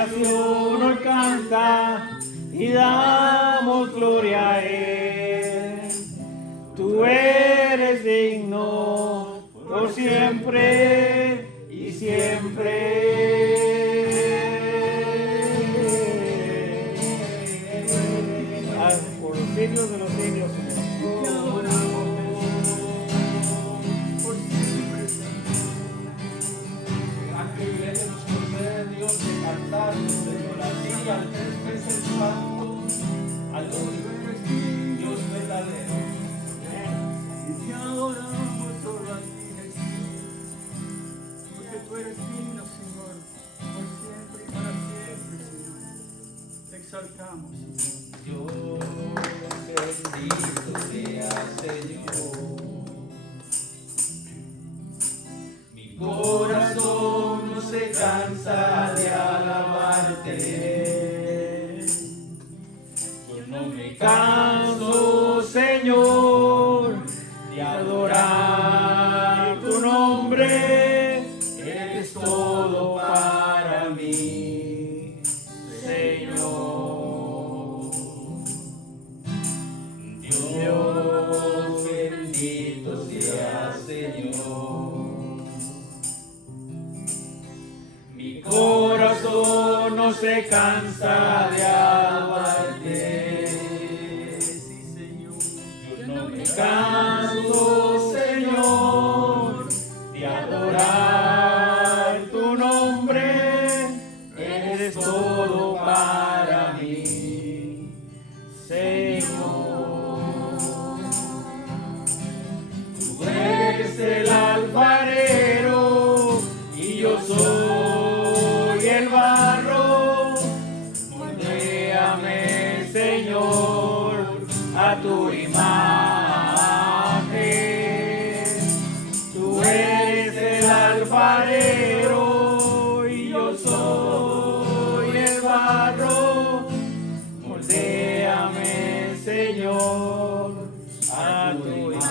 creación hoy canta y damos gloria a Él. Tú eres digno por siempre y siempre. Por los siglos de los siglos, Señor. Te adoramos, por siempre, Señor. Gran privilegio nos concede Dios de cantar, Señor, a ti, al tres veces santo, al único Dios verdadero. Y te adoramos solo a ti, Jesús, porque tú eres digno, Señor, por siempre y para siempre, Señor. Te exaltamos, Señor. Dios bendito sea, Señor. Mi corazón no se cansa de alabarte. Yo no me canso, Señor, de adorar tu nombre. Eres todo para mí, Señor. Dios bendito sea, Señor. Mi corazón no se cansa de alabarte. Sí, Señor. Yo no me canso, Señor, de adorar tu nombre. Eres todo para mí, Señor. Tú eres el alfarero y yo soy el barro. Moldéame, Señor, a tu imagen. Tú eres el alfarero y yo soy el barro. Moldéame, Señor, a tu imagen.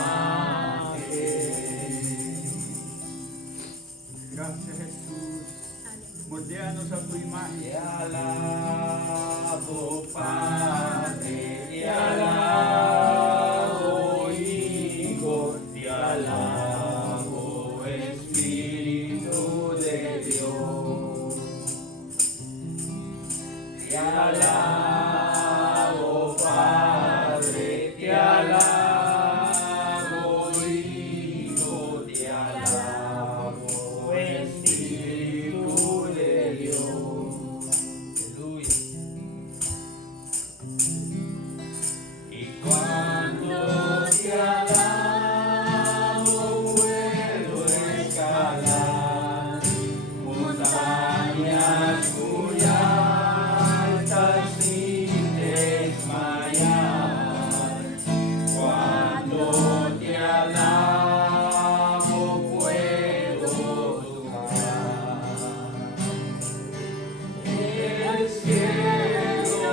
Gracias, Jesús. Moldéanos a tu imagen. Te alabo, Padre, te alabo, Hijo, te alabo, Espíritu de Dios. Te alabo, Padre, te alabo, Hijo, te alabo, Espíritu de Dios. Aleluya. Y cuando te alabo, puedo escalar montañas muy altas sin desmayar. Cuando te alabo, puedo tocar el cielo.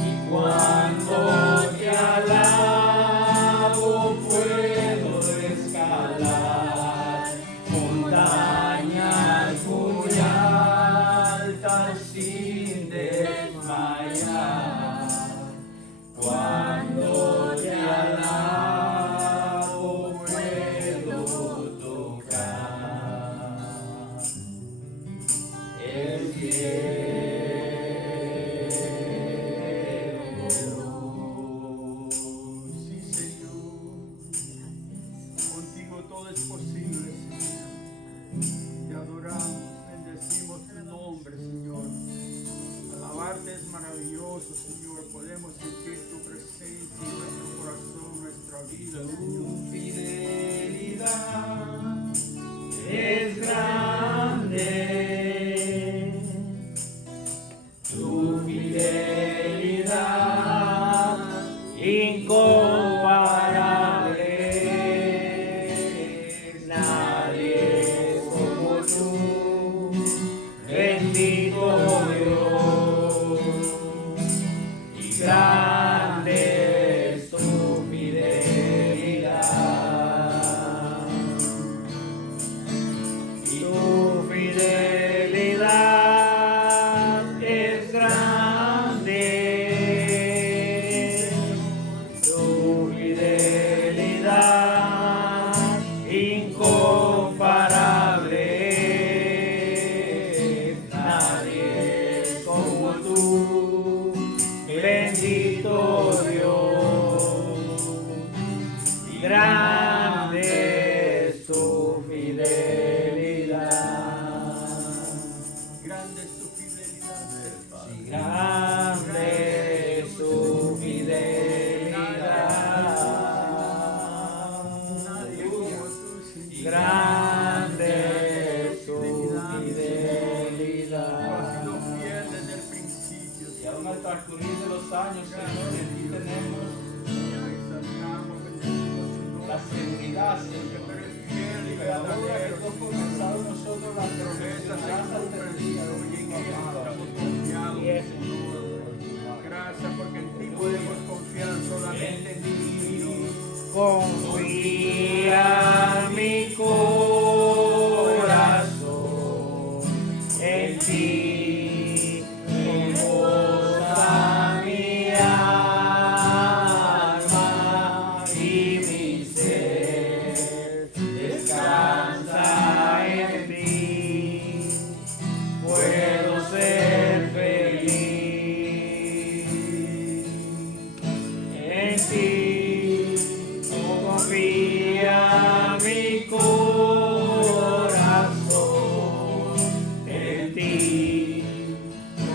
Y cuando te alabo, puedo escalar montañas muy altas sin desmayar. Cuando te alabo, puedo tocar el cielo. Sí, Señor. Contigo todo es posible, Señor. Te adoramos, bendecimos tu nombre, Señor. Alabarte es maravilloso, Señor. Podemos sentir tu presencia en nuestro corazón, nuestra vida, Señor. Tu fidelidad es grande. Tu fidelidad incomparable. Nadie es como tú, bendito Dios. Y grande es tu fidelidad. grande es tu fidelidad. Grande es tu fidelidad. Sí, Grande es tu fidelidad. Grande es tu fidelidad. Y aún al transcurrir de los años, Señor, en ti tenemos la seguridad, Señor, y que la obra que tú has comenzado en nosotros la perfeccionarás hasta el día de hoy, Gracias porque en ti podemos confiar solamente en ti. Confía mi corazón en ti, reposa mi alma y mi ser, descansa en ti, puedo ser feliz en ti. Confía mi corazón en ti,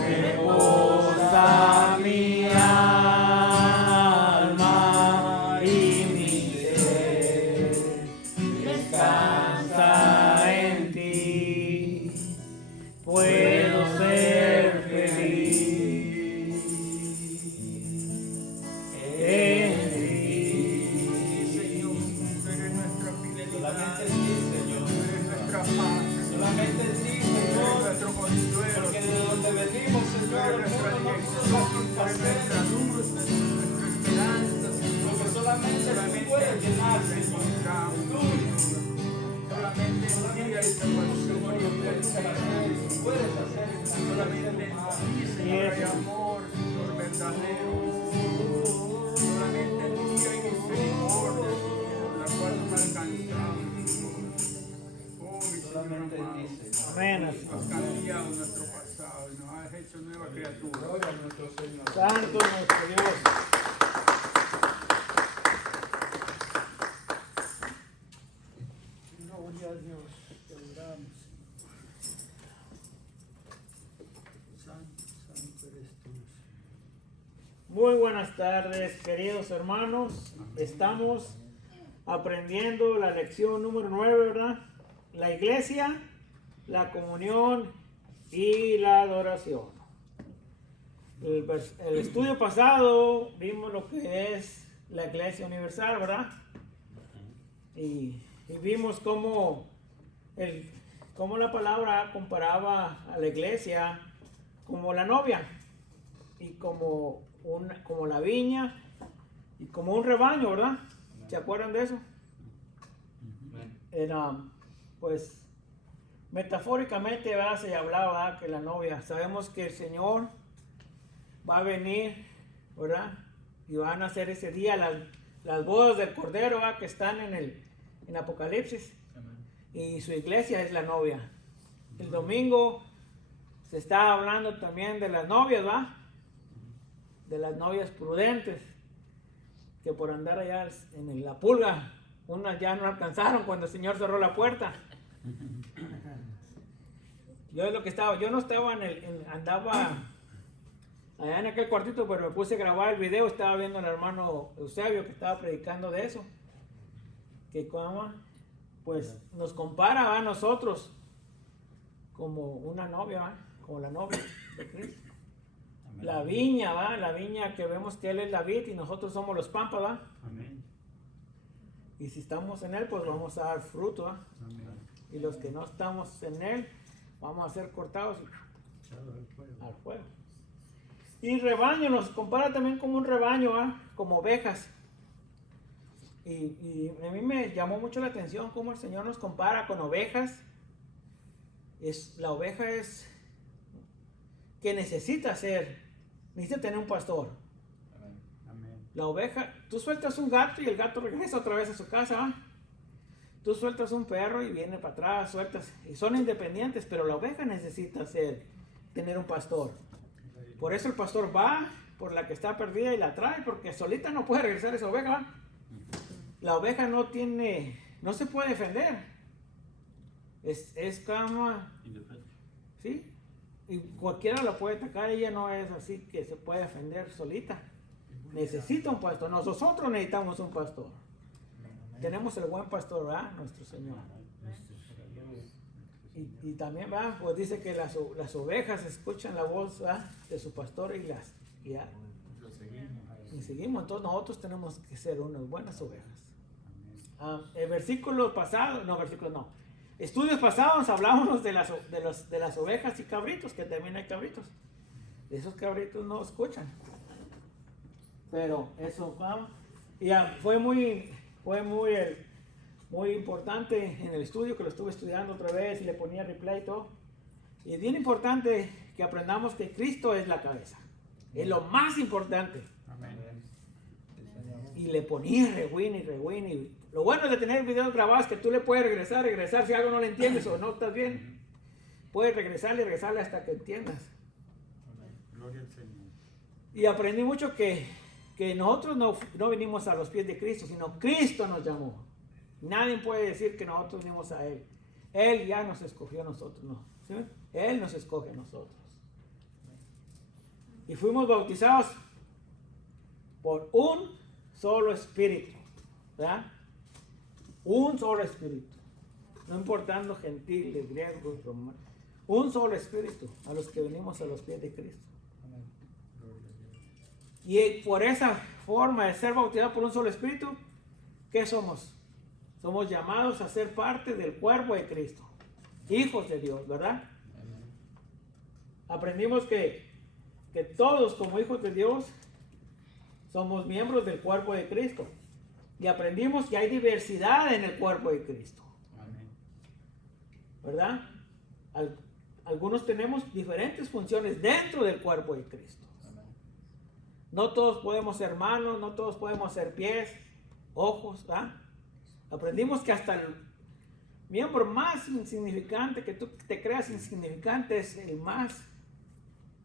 reposa mi alma y mi ser, descansa en ti, puedo ser feliz en ti. solamente en ti, Señor. Solamente en ti, Señor. Porque de donde venimos, Señor, el mundo no pudo satisfacer. Porque solamente tú puedes llenar, Señor. Solamente en ti hay salvación, y puedes hacer Solamente en ti, Señor, hay amor verdadero. Solamente en ti hay misericordia, la cual nos ha alcanzado. Oh, mi solamente en ti, Señor Señor. Amén. amado, has cambiado nuestro pasado y nos has hecho nueva criatura. Gloria a nuestro Señor. Santo nuestro Dios. Gloria a Dios, te adoramos. Santo, santo eres tú. Muy buenas tardes, queridos hermanos. Estamos aprendiendo la lección número 9, ¿verdad? La iglesia, la comunión y la adoración. El estudio pasado vimos lo que es la iglesia universal, ¿verdad? Y vimos cómo la palabra comparaba a la iglesia como la novia y como la viña y como un rebaño, ¿verdad? ¿Se acuerdan de eso? Era, pues, metafóricamente, ¿verdad? Se hablaba, ¿verdad?, que la novia. Sabemos que el Señor va a venir, ¿verdad? Y van a hacer ese día las bodas del Cordero, ¿verdad?, que están en Apocalipsis. Y su iglesia es la novia. El domingo se está hablando también de las novias, ¿va? De las novias prudentes, que por andar allá en la pulga, unas ya no alcanzaron cuando el Señor cerró la puerta. Yo no estaba andaba allá en aquel cuartito, pero me puse a grabar el video. Estaba viendo al hermano Eusebio que estaba predicando de eso, que pues nos compara a nosotros como una novia, ¿va?, como la novia de Cristo. Amén. La viña, ¿va?, la viña que vemos que Él es la vid y nosotros somos los pámpanos, ¿va? Amén. Y si estamos en Él, pues vamos a dar fruto, ¿va? Amén. Y los que no estamos en Él, vamos a ser cortados al fuego. Y rebaño, nos compara también como un rebaño, ¿va?, como ovejas. Y a mí me llamó mucho la atención cómo el Señor nos compara con ovejas. La oveja es que necesita tener un pastor. Amén. La oveja, tú sueltas un gato y el gato regresa otra vez a su casa, ¿va? Tú sueltas un perro y viene para atrás, sueltas, y son independientes, pero la oveja necesita tener un pastor. Por eso el pastor va por la que está perdida y la trae, porque solita no puede regresar esa oveja, ¿va? la oveja no se puede defender. Es como, ¿sí? Y cualquiera la puede atacar, ella no es así que se puede defender solita. Necesita un pastor, nosotros necesitamos un pastor. Tenemos el buen pastor, ¿verdad? Nuestro Señor. Y también, ¿verdad? Pues dice que las ovejas escuchan la voz, ¿verdad?, de su pastor y seguimos. Entonces nosotros tenemos que ser unas buenas ovejas. Estudios pasados hablábamos de las ovejas y cabritos, que también hay cabritos. Esos cabritos no escuchan. Pero eso, fue muy importante en el estudio, que lo estuve estudiando otra vez y le ponía replay y todo. Y es bien importante que aprendamos que Cristo es la cabeza. Es lo más importante. Amén. Y le ponía rewind. Y lo bueno de tener videos grabados es que tú le puedes regresar si algo no le entiendes o no estás bien. Puedes regresarle hasta que entiendas. Gloria al Señor. Y aprendí mucho que nosotros no vinimos a los pies de Cristo, sino Cristo nos llamó. Nadie puede decir que nosotros vinimos a Él. Él ya nos escogió a nosotros, no. ¿Sí? Él nos escoge a nosotros. Y fuimos bautizados por un solo espíritu, ¿verdad? Un solo espíritu. No importando gentiles, griegos, romanos. Un solo espíritu a los que venimos a los pies de Cristo. Y por esa forma de ser bautizados por un solo espíritu, ¿qué somos? Somos llamados a ser parte del cuerpo de Cristo. Hijos de Dios, ¿verdad? Aprendimos que todos como hijos de Dios somos miembros del cuerpo de Cristo. Y aprendimos que hay diversidad en el cuerpo de Cristo. ¿Verdad? Algunos tenemos diferentes funciones dentro del cuerpo de Cristo. No todos podemos ser manos, no todos podemos ser pies, ojos, ¿verdad? Aprendimos que hasta el miembro más insignificante, que tú te creas insignificante, es el más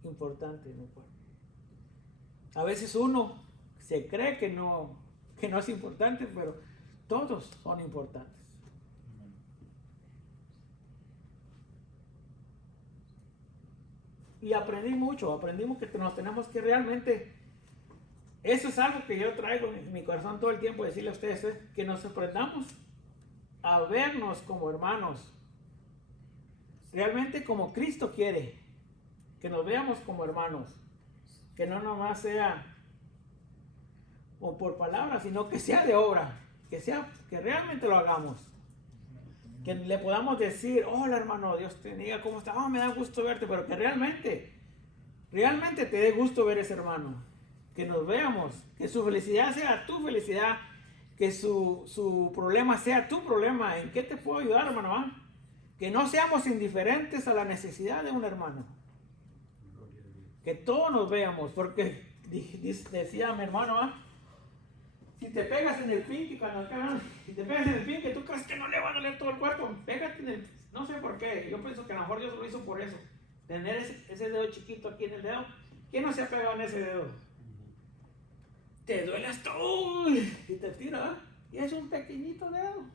importante en el cuerpo. A veces uno se cree que no es importante, pero todos son importantes. Y aprendimos que nos tenemos que realmente, eso es algo que yo traigo en mi corazón todo el tiempo, decirle a ustedes, que nos aprendamos a vernos como hermanos, realmente como Cristo quiere, que nos veamos como hermanos, que no nomás sea o por palabras, sino que sea de obra, que realmente lo hagamos, que le podamos decir, hola hermano, Dios te bendiga, ¿cómo estás? Oh, me da gusto verte, pero que realmente te dé gusto ver ese hermano, que nos veamos, que su felicidad sea tu felicidad, que su problema sea tu problema. ¿En qué te puedo ayudar, hermano? Que no seamos indiferentes a la necesidad de un hermano, que todos nos veamos, porque decía mi hermano, si te pegas en el pin, que tú crees que no le va a doler todo el cuerpo, pégate en el, no sé por qué, yo pienso que a lo mejor Dios lo hizo por eso, tener ese dedo chiquito aquí en el dedo. ¿Quién no se ha pegado en ese dedo? Te duele hasta y te tira, y es un pequeñito dedo.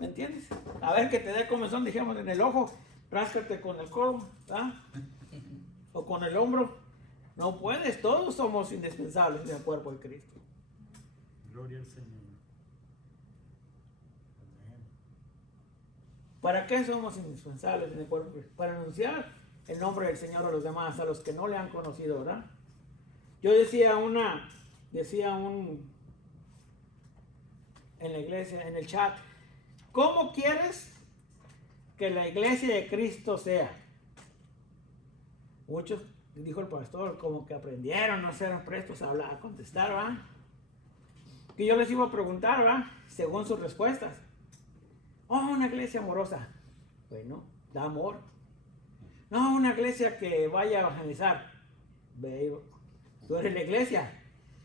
¿Me entiendes? A ver, que te dé comezón, dijimos, en el ojo, ráscate con el codo, ¿verdad? O con el hombro. No puedes, todos somos indispensables en el cuerpo de Cristo. Gloria al Señor. ¿Para qué somos indispensables en el cuerpo de Cristo? Para anunciar el nombre del Señor a los demás, a los que no le han conocido, ¿verdad? Yo decía en la iglesia, en el chat, ¿cómo quieres que la iglesia de Cristo sea? Muchos, dijo el pastor, como que aprendieron, no ser prestos a hablar, a contestar, ¿verdad? Que yo les iba a preguntar, ¿verdad? Según sus respuestas. Una iglesia amorosa. Bueno, da amor. No, una iglesia que vaya a evangelizar. Ve, tú eres la iglesia.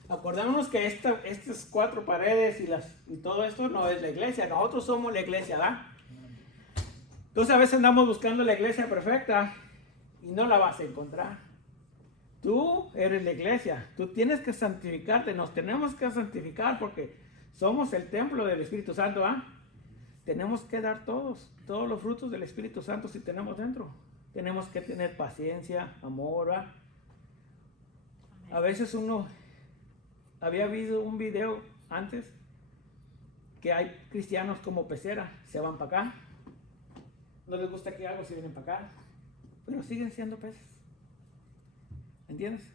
Acordémonos que estas cuatro paredes y todo esto no es la iglesia. Nosotros somos la iglesia, ¿verdad? Entonces a veces andamos buscando la iglesia perfecta y no la vas a encontrar. Tú eres la iglesia, tú tienes que santificarte, nos tenemos que santificar porque somos el templo del Espíritu Santo, ¿ah? Tenemos que dar todos los frutos del Espíritu Santo si tenemos dentro. Tenemos que tener paciencia, amor, ¿ah? A veces había habido un video antes que hay cristianos como pecera, se van para acá, no les gusta que hago, se vienen para acá, pero siguen siendo peces. ¿Entiendes?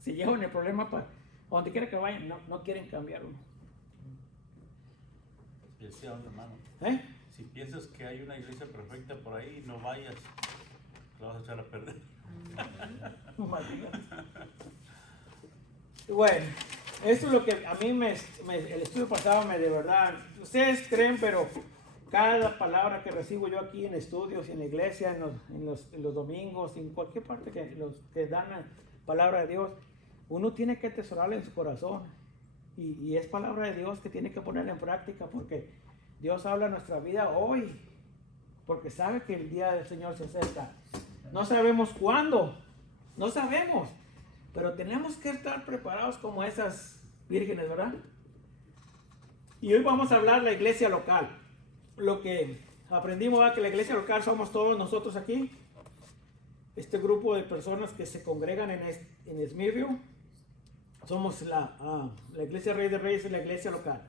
Si llevan el problema para donde quiera que vayan, no quieren cambiarlo. Decía un hermano, ¿Eh? si piensas que hay una iglesia perfecta por ahí, no vayas, la vas a echar a perder. Bueno, esto es lo que a mí el estudio pasado de verdad, ustedes creen, pero cada palabra que recibo yo aquí en estudios, en la iglesia, en los domingos, en cualquier parte que dan la palabra de Dios, uno tiene que atesorarla en su corazón. Y es palabra de Dios que tiene que ponerla en práctica porque Dios habla en nuestra vida hoy. Porque sabe que el día del Señor se acerca. No sabemos cuándo. No sabemos. Pero tenemos que estar preparados como esas vírgenes, ¿verdad? Y hoy vamos a hablar de la iglesia local. Lo que aprendimos es que la iglesia local somos todos nosotros aquí. Este grupo de personas que se congregan en Smithville. Somos la iglesia Rey de Reyes y la iglesia local.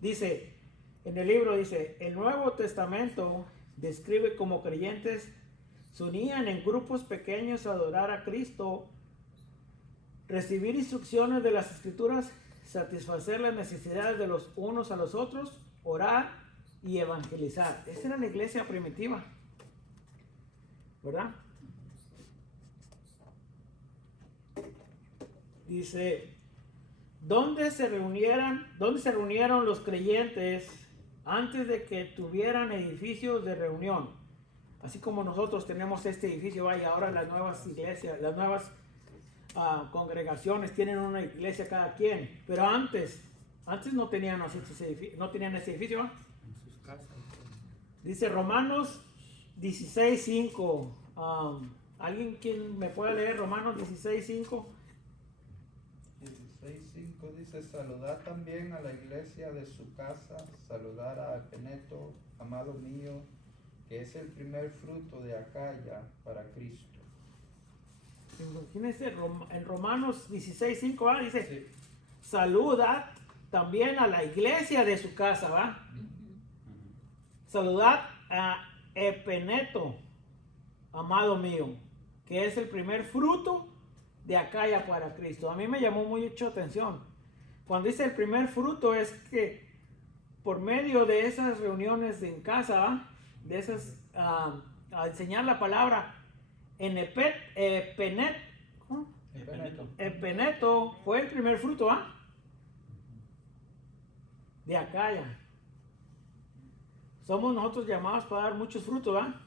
Dice, en el libro dice, el Nuevo Testamento describe cómo creyentes se unían en grupos pequeños a adorar a Cristo, recibir instrucciones de las Escrituras, satisfacer las necesidades de los unos a los otros, orar y evangelizar. Esa era la iglesia primitiva, ¿verdad? Dice, ¿dónde se reunieron los creyentes antes de que tuvieran edificios de reunión? Así como nosotros tenemos este edificio, vaya, ahora las nuevas iglesias, las nuevas congregaciones tienen una iglesia cada quien, pero antes no tenían ese edificio, ¿eh? En sus casas. Dice Romanos 16:5. ¿Alguien quien me pueda leer Romanos 16:5? 16:5 dice, saludar también a la iglesia de su casa, saludar a Epeneto, amado mío, que es el primer fruto de Acaya para Cristo. Imagínense, en Romanos 16:5 dice, Sí. saludad también a la iglesia de su casa, ¿va? Saludad a Epeneto, amado mío, que es el primer fruto de Acaya para Cristo. A mí me llamó mucho atención. Cuando dice el primer fruto es que por medio de esas reuniones en casa, ¿va? De esas, a enseñar la palabra, en Epeneto fue el primer fruto, ¿ah? De Acaya. Somos nosotros llamados para dar muchos frutos, ¿ah?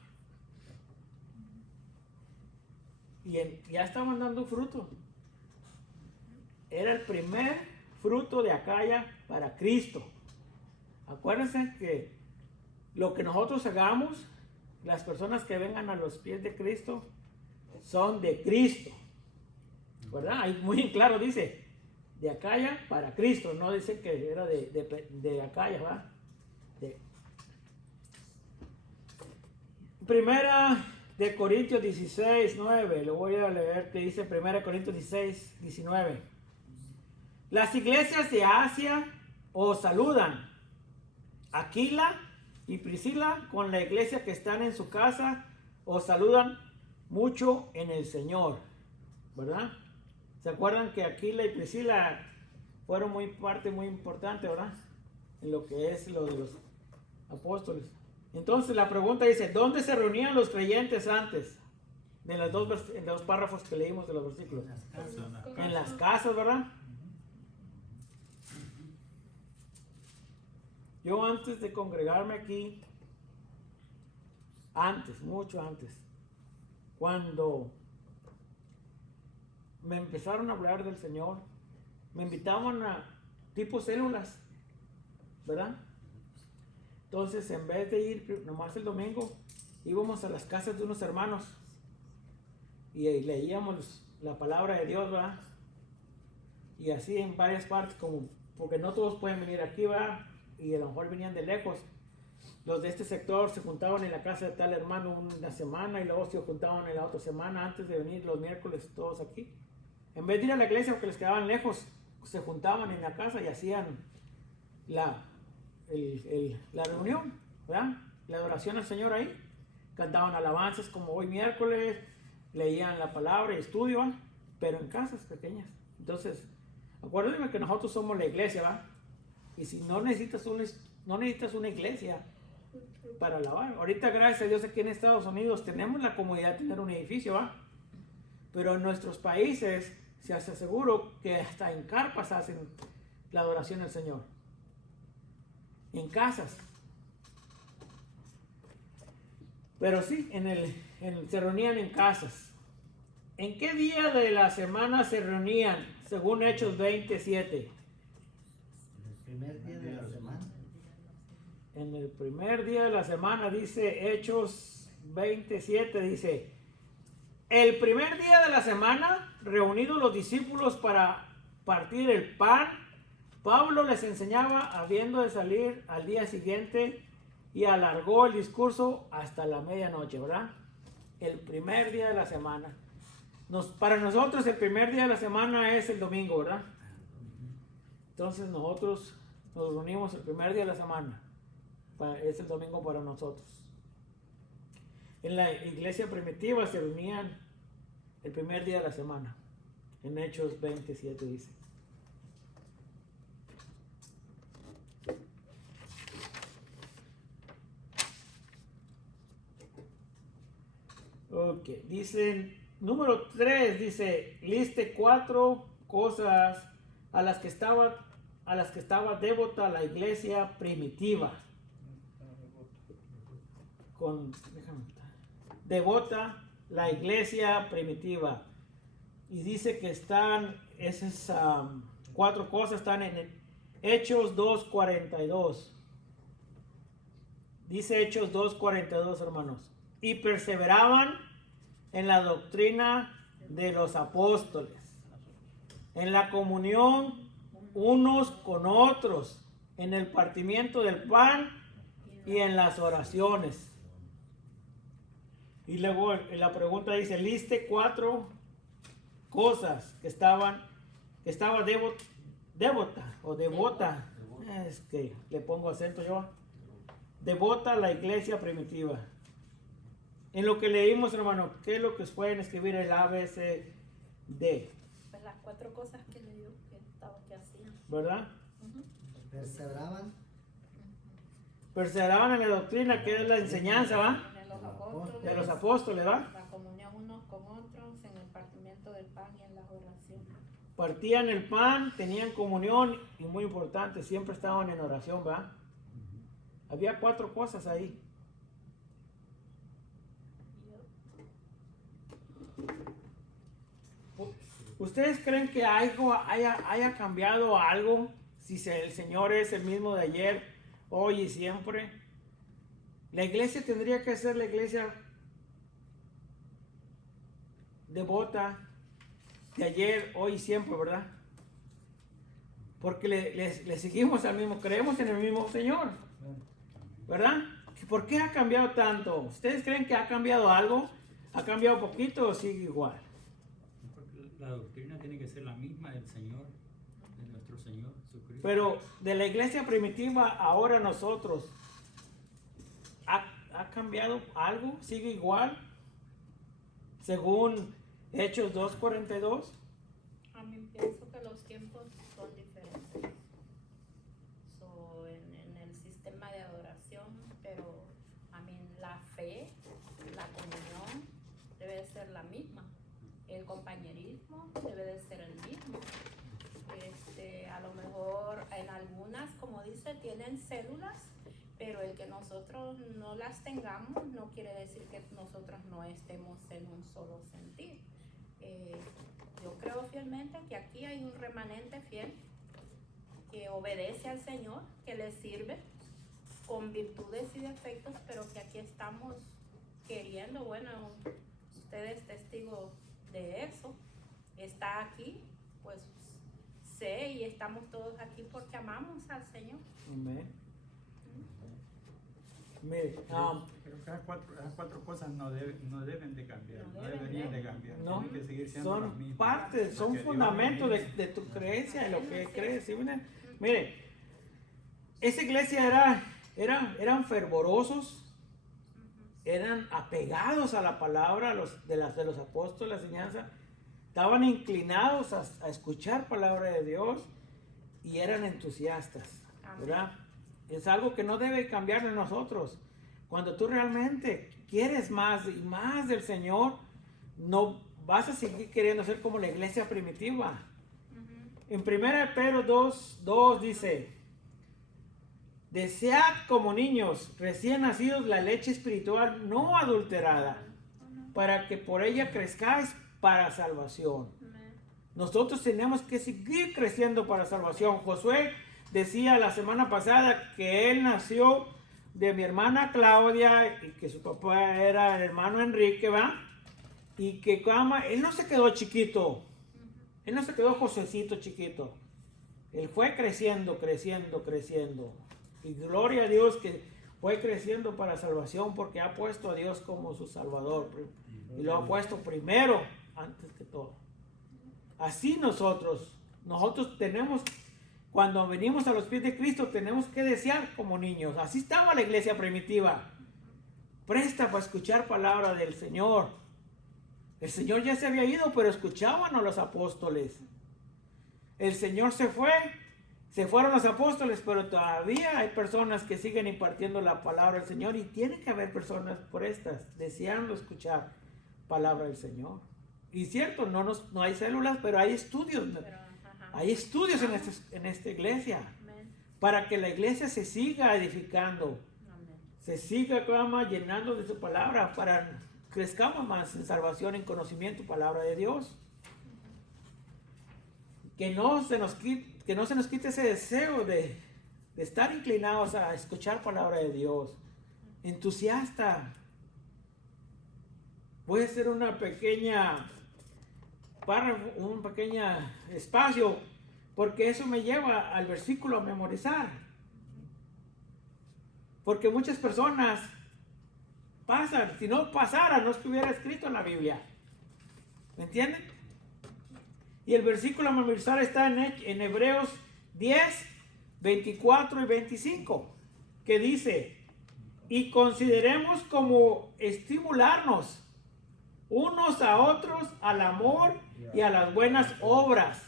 Y ya estaban dando fruto. Era el primer fruto de Acaya para Cristo. Acuérdense que lo que nosotros hagamos, las personas que vengan a los pies de Cristo, son de Cristo. ¿Verdad? Ahí muy claro dice, de Acaya para Cristo. No dice que era de Acaya, ¿verdad? Primera de Corintios 16:9. Lo voy a leer que dice Primera de Corintios 16:19. Las iglesias de Asia os saludan. Aquila y Priscila con la iglesia que están en su casa os saludan mucho en el Señor, ¿verdad? ¿Se acuerdan que Aquila y Priscila fueron parte muy importante, ¿verdad? En lo que es lo de los apóstoles. Entonces la pregunta dice, ¿dónde se reunían los creyentes antes? En los dos párrafos que leímos de los versículos. En las casas, ¿verdad? Yo antes de congregarme aquí, mucho antes, cuando me empezaron a hablar del Señor, me invitaban a tipo células, ¿verdad? Entonces, en vez de ir nomás el domingo, íbamos a las casas de unos hermanos y ahí leíamos la palabra de Dios, ¿va? Y así en varias partes, como, porque no todos pueden venir aquí, ¿va? Y a lo mejor venían de lejos. Los de este sector se juntaban en la casa de tal hermano una semana y luego se juntaban en la otra semana antes de venir los miércoles todos aquí. En vez de ir a la iglesia porque les quedaban lejos, se juntaban en la casa y hacían la reunión, ¿verdad? La adoración al Señor ahí. Cantaban alabanzas como hoy miércoles, leían la palabra y estudio, ¿va? Pero en casas pequeñas. Entonces, acuérdenme que nosotros somos la iglesia, ¿va? Y si no necesitas una iglesia para alabar. Ahorita, gracias a Dios, aquí en Estados Unidos tenemos la comodidad de tener un edificio, ¿va? Pero en nuestros países se hace seguro que hasta en carpas hacen la adoración al Señor. En casas. Pero sí, se reunían en casas. ¿En qué día de la semana se reunían, según Hechos 27? El primer día de la semana. En el primer día de la semana, dice Hechos 27, dice: el primer día de la semana, reunidos los discípulos para partir el pan, Pablo les enseñaba habiendo de salir al día siguiente y alargó el discurso hasta la medianoche, ¿verdad? El primer día de la semana. Para nosotros el primer día de la semana es el domingo, ¿verdad? Entonces nosotros nos reunimos el primer día de la semana. Es el domingo para nosotros. En la iglesia primitiva se reunían el primer día de la semana. En Hechos 27 dice. Ok, dicen, número 3 dice, liste 4 cosas a las que estaba devota la iglesia primitiva. Devota la iglesia primitiva. Y dice que esas 4 cosas están en Hechos 2:42. Dice Hechos 2:42, hermanos. Y perseveraban en la doctrina de los apóstoles, en la comunión unos con otros, en el partimiento del pan y en las oraciones. Y luego la pregunta dice, liste 4 cosas que estaba devota o devota. Es que le pongo acento yo. Devota la iglesia primitiva. En lo que leímos, hermano, ¿qué es lo que pueden escribir el ABCD? Pues las 4 cosas que le dio que hacían. ¿Verdad? Perseveraban Perseveraban en la doctrina, que es la enseñanza, ¿va? De De los apóstoles, ¿va? la comunión unos con otros, en el partimiento del pan y en las oraciones. Partían el pan, tenían comunión y muy importante, siempre estaban en oración, ¿va? Había 4 cosas ahí. ¿Ustedes creen que algo haya cambiado algo? Si el Señor es el mismo de ayer, hoy y siempre. La iglesia tendría que ser la iglesia devota de ayer, hoy y siempre, ¿verdad? Porque le seguimos al mismo, creemos en el mismo Señor, ¿verdad? ¿Por qué ha cambiado tanto? ¿Ustedes creen que ha cambiado algo? ¿Ha cambiado poquito o sigue igual? Porque la doctrina tiene que ser la misma del Señor, de nuestro Señor Jesucristo. Pero de la iglesia primitiva ahora nosotros, ¿ha cambiado algo? ¿Sigue igual? Según Hechos 2:42. A mí pienso que los tiempos son diferentes. En el sistema de adoración, pero a mí la fe, la comunión debe de ser la misma. El compañerismo debe de ser el mismo. A lo mejor en algunas, como dice, tienen células, pero el que nosotros no las tengamos no quiere decir que nosotros no estemos en un solo sentir. Yo creo fielmente que aquí hay un remanente fiel que obedece al Señor, que le sirve con virtudes y defectos, pero que aquí estamos queriendo, bueno, usted es testigo de eso, está aquí, pues sé y estamos todos aquí porque amamos al Señor. Amén. Mire, Creo que esas cuatro cosas no deben de cambiar, No no deben deberían de. de cambiar. no, Tienen que seguir siendo las son mismas. partes, son Porque Dios fundamentos es de tu creencia, de lo que crees. ¿Sí? Mire, esa iglesia eran fervorosos, eran apegados a la palabra de los apóstoles, la enseñanza, estaban inclinados a escuchar palabra de Dios y eran entusiastas, ¿verdad? Es algo que no debe cambiar en nosotros. Cuando tú realmente quieres más y más del Señor, no vas a seguir queriendo ser como la iglesia primitiva. En 1 Pedro 2 dice: desead como niños recién nacidos la leche espiritual no adulterada, para que por ella crezcáis para salvación. Nosotros tenemos que seguir creciendo para salvación. Josué decía la semana pasada que él nació de mi hermana Claudia y que su papá era el hermano Enrique, ¿va? Y que él no se quedó chiquito, él no se quedó Josecito chiquito, él fue creciendo. Y gloria a Dios que fue creciendo para salvación porque ha puesto a Dios como su Salvador y lo ha puesto primero antes que todo. Así nosotros tenemos, cuando venimos a los pies de Cristo, tenemos que desear como niños. Así estaba la iglesia primitiva, presta para escuchar palabra del Señor. El Señor ya se había ido, pero escuchaban a los apóstoles. El Señor se fueron los apóstoles, pero todavía hay personas que siguen impartiendo la palabra del Señor y tiene que haber personas deseando escuchar palabra del Señor. Y cierto, no hay células, pero hay estudios. Hay estudios en esta iglesia. Amén. Para que la iglesia se siga edificando. Amén. Se siga llenando de su palabra. Para que crezcamos más en salvación, en conocimiento, palabra de Dios. Que no se nos quite ese deseo de estar inclinados a escuchar palabra de Dios. Entusiasta. Puede ser una pequeña párrafo, un pequeño espacio, porque eso me lleva al versículo a memorizar. Porque muchas personas pasan, si no pasara, no estuviera escrito en la Biblia. ¿Me entienden? Y el versículo a memorizar está en Hebreos 10, 24 y 25, que dice: y consideremos como estimularnos unos a otros al amor y a las buenas obras,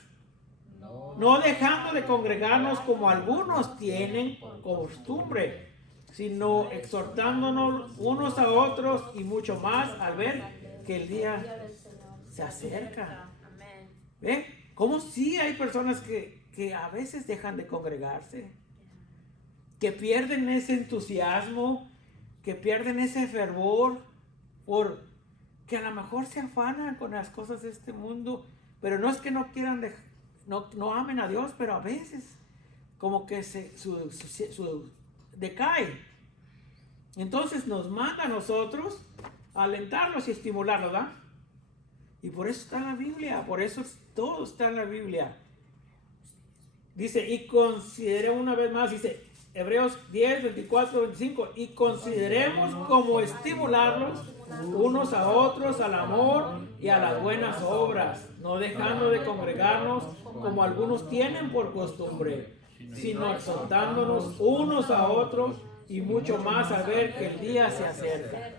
no dejando de congregarnos como algunos tienen costumbre, sino exhortándonos unos a otros y mucho más al ver que el día se acerca. ¿Ve? ¿Cómo sí hay personas que a veces dejan de congregarse? Que pierden ese entusiasmo, que pierden ese fervor, que a lo mejor se afanan con las cosas de este mundo, pero no es que no quieran, no amen a Dios, pero a veces como que su decae. Entonces nos manda a nosotros a alentarlos y estimularlos, ¿verdad? Y por eso está en la Biblia, por eso todo está en la Biblia. Dice, y considere una vez más, dice Hebreos 10, 24, 25, y consideremos como estimularlos unos a otros al amor y a las buenas obras, no dejando de congregarnos como algunos tienen por costumbre, sino exhortándonos unos a otros y mucho más al ver que el día se acerca.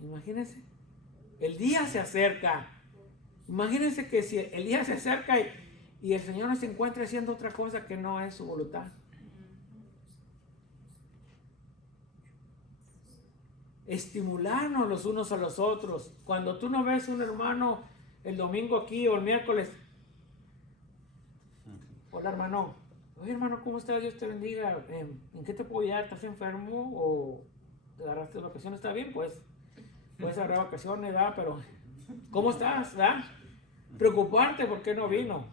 Imagínense, el día se acerca. Imagínense que si el día se acerca y el Señor nos encuentra haciendo otra cosa que no es su voluntad. Estimularnos los unos a los otros. Cuando tú no ves un hermano el domingo aquí o el miércoles, hola hermano, oye hermano, ¿cómo estás? Dios te bendiga. ¿En qué te puedo ayudar? ¿Estás enfermo o te agarraste de vacaciones? Está bien, pues puedes agarrar vacaciones, ¿verdad? Pero ¿cómo estás? ¿verdad? Preocuparte porque no vino.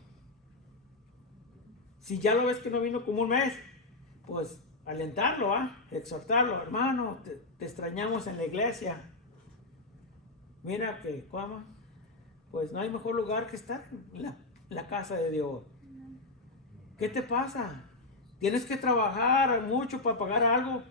Si ya lo ves que no vino como un mes, pues alentarlo, exhortarlo, hermano, te extrañamos en la iglesia. Mira que, ¿cómo? Pues no hay mejor lugar que estar en la casa de Dios. ¿Qué te pasa? Tienes que trabajar mucho para pagar algo.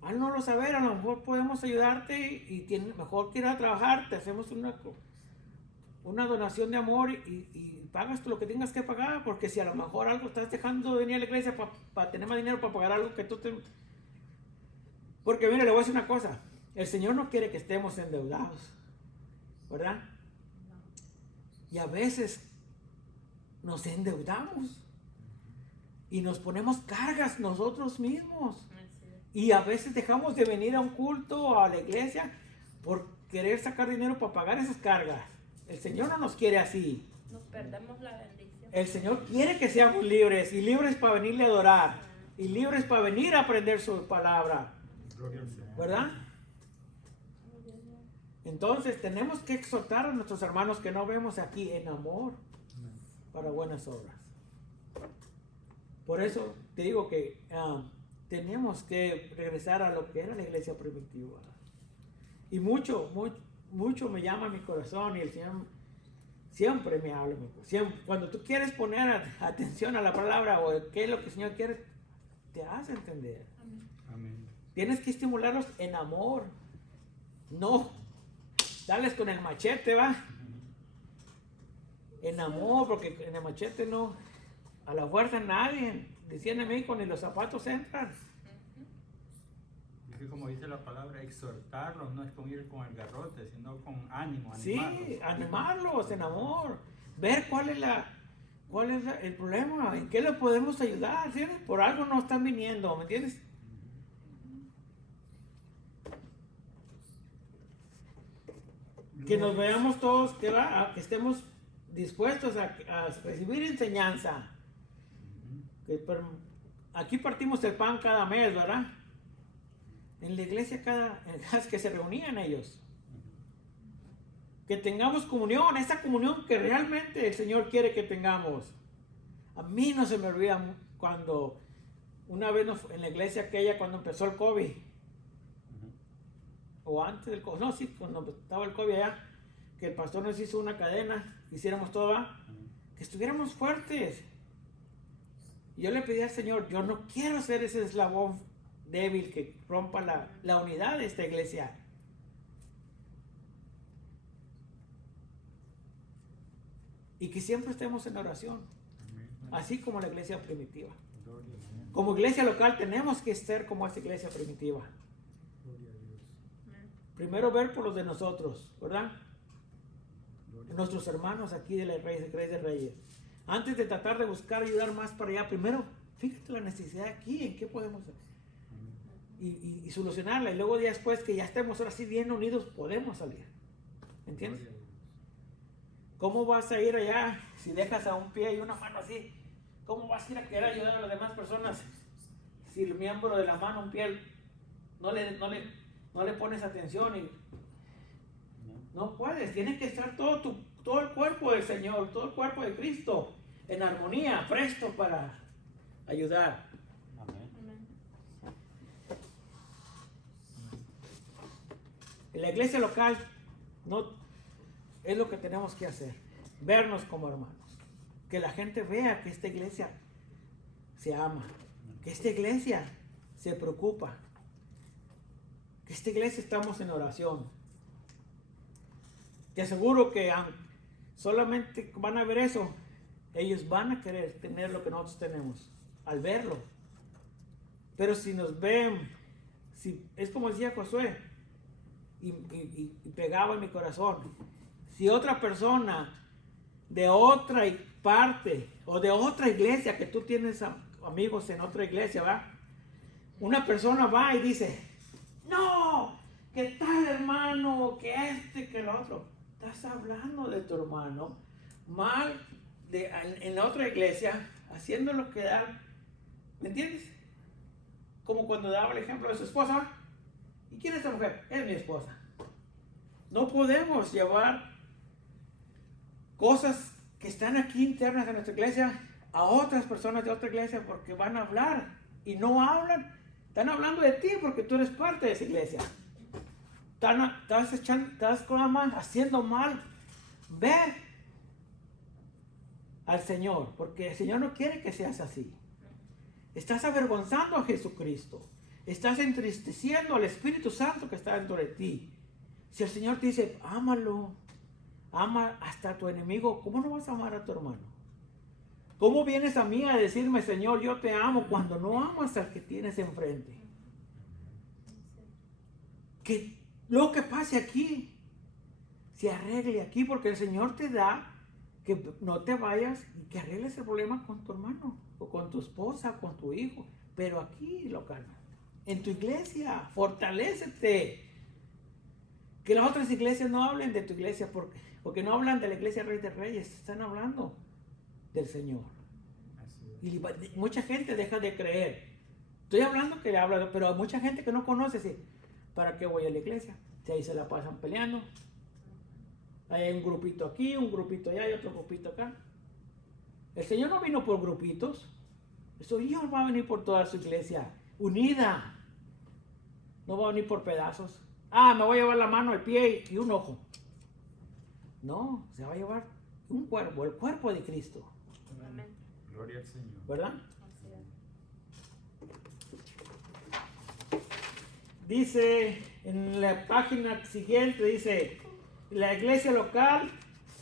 Haznoslo saber, a lo mejor podemos ayudarte y mejor que ir a trabajar, te hacemos una donación de amor y pagas tú lo que tengas que pagar, porque si a lo mejor algo estás dejando de venir a la iglesia para tener más dinero para pagar algo que tú te... Porque mira, le voy a decir una cosa, el Señor no quiere que estemos endeudados, ¿verdad? Y a veces nos endeudamos y nos ponemos cargas nosotros mismos. Y a veces dejamos de venir a un culto o a la iglesia por querer sacar dinero para pagar esas cargas. El Señor no nos quiere así. Nos perdemos la bendición. El Señor quiere que seamos libres, y libres para venirle a adorar, y libres para venir a aprender su palabra. ¿Verdad? Entonces tenemos que exhortar a nuestros hermanos que no vemos aquí en amor para buenas obras. Por eso te digo que tenemos que regresar a lo que era la iglesia primitiva. Y mucho me llama a mi corazón, y el Señor siempre me habla. Cuando tú quieres poner atención a la palabra o qué es lo que el Señor quiere, te hace entender. Amén. Tienes que estimularlos en amor. No darles con el machete, ¿va? En amor, porque en el machete no, a la fuerza nadie. Decían en México, ni los zapatos entran. Es que como dice la palabra, exhortarlos no es con ir con el garrote, sino con ánimo, animarlos. Sí, animarlos en amor. Ver cuál es el problema, en qué le podemos ayudar, ¿sí? Por algo no están viniendo, ¿me entiendes? Que nos veamos todos, que estemos dispuestos a recibir enseñanza. Aquí partimos el pan cada mes, ¿verdad? En la iglesia cada vez que se reunían ellos. Que tengamos comunión, esa comunión que realmente el Señor quiere que tengamos. A mí no se me olvida cuando una vez en la iglesia aquella, cuando empezó el COVID, o antes del COVID, no, sí, cuando estaba el COVID allá, que el pastor nos hizo una cadena, hiciéramos todo, que estuviéramos fuertes. Y yo le pedí al Señor, yo no quiero ser ese eslabón débil que rompa la unidad de esta iglesia. Y que siempre estemos en oración, así como la iglesia primitiva. Como iglesia local tenemos que ser como esa iglesia primitiva. Primero ver por los de nosotros, ¿verdad? Nuestros hermanos aquí de la Reyes de Reyes. Antes de tratar de buscar ayudar más para allá, primero, fíjate la necesidad aquí, en qué podemos hacer. Y solucionarla. Y luego después que ya estemos ahora sí bien unidos, podemos salir. ¿Entiendes? ¿Cómo vas a ir allá si dejas a un pie y una mano así? ¿Cómo vas a ir a querer ayudar a las demás personas si el miembro de la mano, un pie, no le pones atención? Y no puedes. Tiene que estar todo el cuerpo del Señor, todo el cuerpo de Cristo en armonía, presto para ayudar. En la iglesia local no es lo que tenemos que hacer, vernos como hermanos, que la gente vea que esta iglesia se ama, que esta iglesia se preocupa, que esta iglesia estamos en oración. Te aseguro que solamente van a ver eso, ellos van a querer tener lo que nosotros tenemos al verlo. Pero si nos ven, es como decía Josué, y pegaba en mi corazón, si otra persona de otra parte o de otra iglesia, que tú tienes amigos en otra iglesia, ¿va? Una persona va y dice, no, ¿qué tal hermano? Que que el otro. Estás hablando de tu hermano mal en la otra iglesia, haciendo lo que da, ¿me entiendes? Como cuando daba el ejemplo de su esposa. ¿Y quién es esa mujer? Es mi esposa. No podemos llevar cosas que están aquí internas de nuestra iglesia a otras personas de otra iglesia, porque van a hablar y no hablan. Están hablando de ti porque tú eres parte de esa iglesia. Estás haciendo mal ver al Señor, porque el Señor no quiere que seas así. Estás avergonzando a Jesucristo. Estás entristeciendo al Espíritu Santo que está dentro de ti. Si el Señor te dice, ámalo, ama hasta a tu enemigo, ¿cómo no vas a amar a tu hermano? ¿Cómo vienes a mí a decirme, Señor, yo te amo, cuando no amas al que tienes enfrente? Que lo que pase aquí se arregle aquí, porque el Señor te da que no te vayas y que arregles el problema con tu hermano, o con tu esposa, con tu hijo, pero aquí localmente, en tu iglesia, fortalécete. Que las otras iglesias no hablen de tu iglesia, porque no hablan de la iglesia Rey de Reyes, están hablando del Señor. Y mucha gente deja de creer. Estoy hablando que le habla, pero hay mucha gente que no conoce, sí. ¿Para qué voy a la iglesia? Si ahí se la pasan peleando. Hay un grupito aquí, un grupito allá y otro grupito acá. El Señor no vino por grupitos. El Señor va a venir por toda su iglesia, unida. No va a venir por pedazos. Ah, me voy a llevar la mano, el pie y un ojo. No, se va a llevar un cuerpo, el cuerpo de Cristo. Amén. Gloria al Señor. ¿Verdad? Así es. Dice en la página siguiente, dice, la iglesia local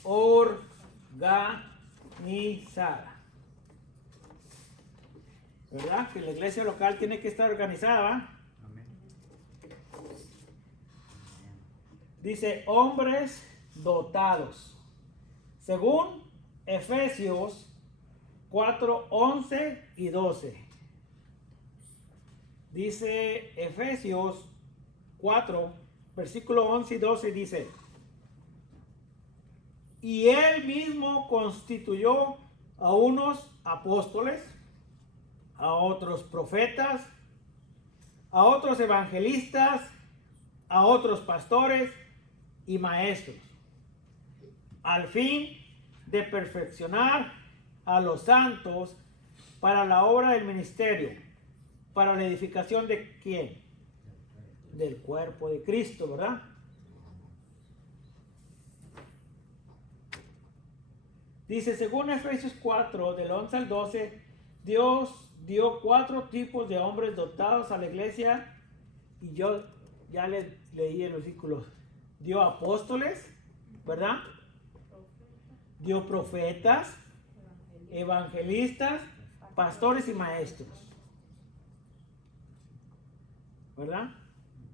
organizada. ¿Verdad? Que la iglesia local tiene que estar organizada, ¿va? Amén. Dice, hombres dotados. Según Efesios 4, 11 y 12. Dice Efesios 4, versículo 11 y 12, dice, y él mismo constituyó a unos apóstoles, a otros profetas, a otros evangelistas, a otros pastores y maestros, al fin de perfeccionar a los santos para la obra del ministerio, para la edificación de ¿quién? Del cuerpo de Cristo, ¿verdad? Dice, según Efesios 4, del 11 al 12, Dios dio 4 tipos de hombres dotados a la iglesia, y yo ya les leí el versículo. Dio apóstoles, ¿verdad? Dio profetas, evangelistas, pastores y maestros, ¿verdad?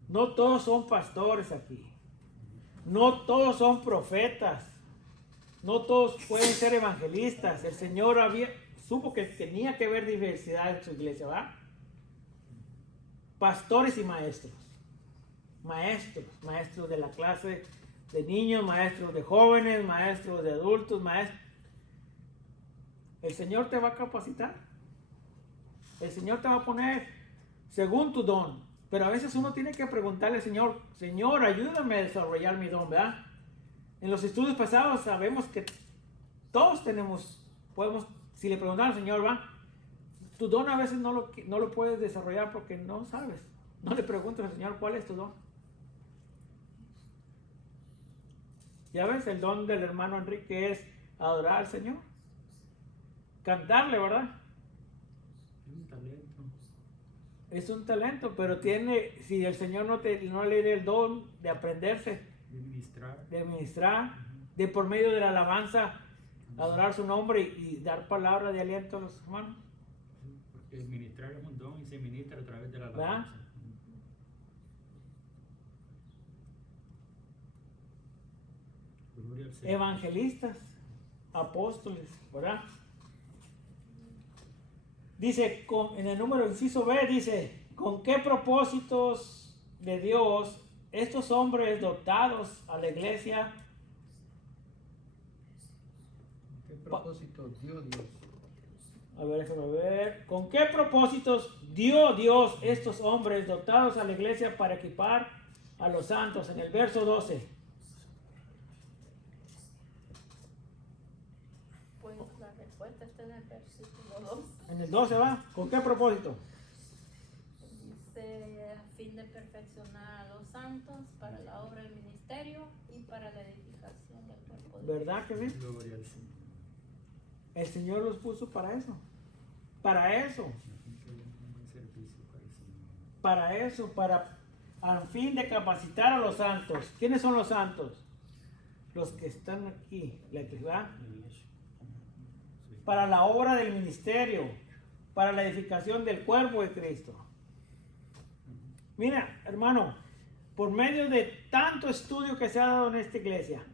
No todos son pastores aquí, no todos son profetas, no todos pueden ser evangelistas. El Señor supo que tenía que haber diversidad en su iglesia, ¿verdad? Pastores y maestros, maestros de la clase de niños, maestros de jóvenes, maestros de adultos, maestros. El Señor te va a capacitar. El Señor te va a poner según tu don. Pero a veces uno tiene que preguntarle al Señor, Señor, ayúdame a desarrollar mi don, ¿verdad? En los estudios pasados sabemos que todos podemos, si le preguntamos al Señor, ¿va? Tu don a veces no lo puedes desarrollar porque no sabes. No le preguntes al Señor cuál es tu don. Ya ves, el don del hermano Enrique es adorar al Señor. Cantarle, ¿verdad? Un talento. Es un talento, pero si el Señor no le da el don de aprenderse, De ministrar. de ministrar, de por medio de la alabanza, adorar su nombre y dar palabra de aliento a los hermanos. Porque ministrar es un don y se ministra a través de la ¿verdad? alabanza. Gloria al Señor. Evangelistas, apóstoles, ¿verdad? Dice, en el número inciso B, dice, ¿con qué propósitos de Dios estos hombres dotados a la iglesia? ¿Qué propósito dio Dios? A ver, déjame ver. ¿Con qué propósitos dio Dios estos hombres dotados a la iglesia para equipar a los santos? En el verso 12. Pues la respuesta está en el versículo 2. En el 12 va. ¿Con qué propósito? fin de perfeccionar a los santos para la obra del ministerio y para la edificación del cuerpo de ¿Verdad que sí? Gloria al Señor. El Señor los puso para eso. Para eso. Un servicio para el Señor. Para eso. Para al fin de capacitar a los santos. ¿Quiénes son los santos? Los que están aquí. La iglesia. Para la obra del ministerio. Para la edificación del cuerpo de Cristo. Mira, hermano, por medio de tanto estudio que se ha dado en esta iglesia,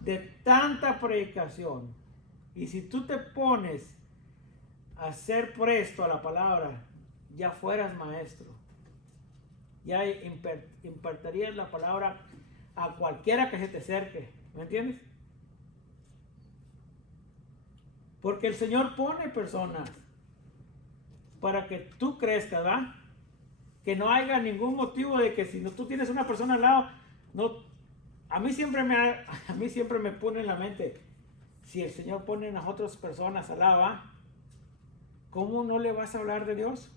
de tanta predicación, y si tú te pones a ser presto a la palabra, ya fueras maestro, ya impartirías la palabra a cualquiera que se te acerque, ¿me entiendes? Porque el Señor pone personas para que tú crezcas, ¿verdad? Que no haya ningún motivo de que si no, tú tienes una persona al lado, no, a mí siempre me pone en la mente, si el Señor pone a las otras personas al lado, ¿ah? ¿Cómo no le vas a hablar de Dios?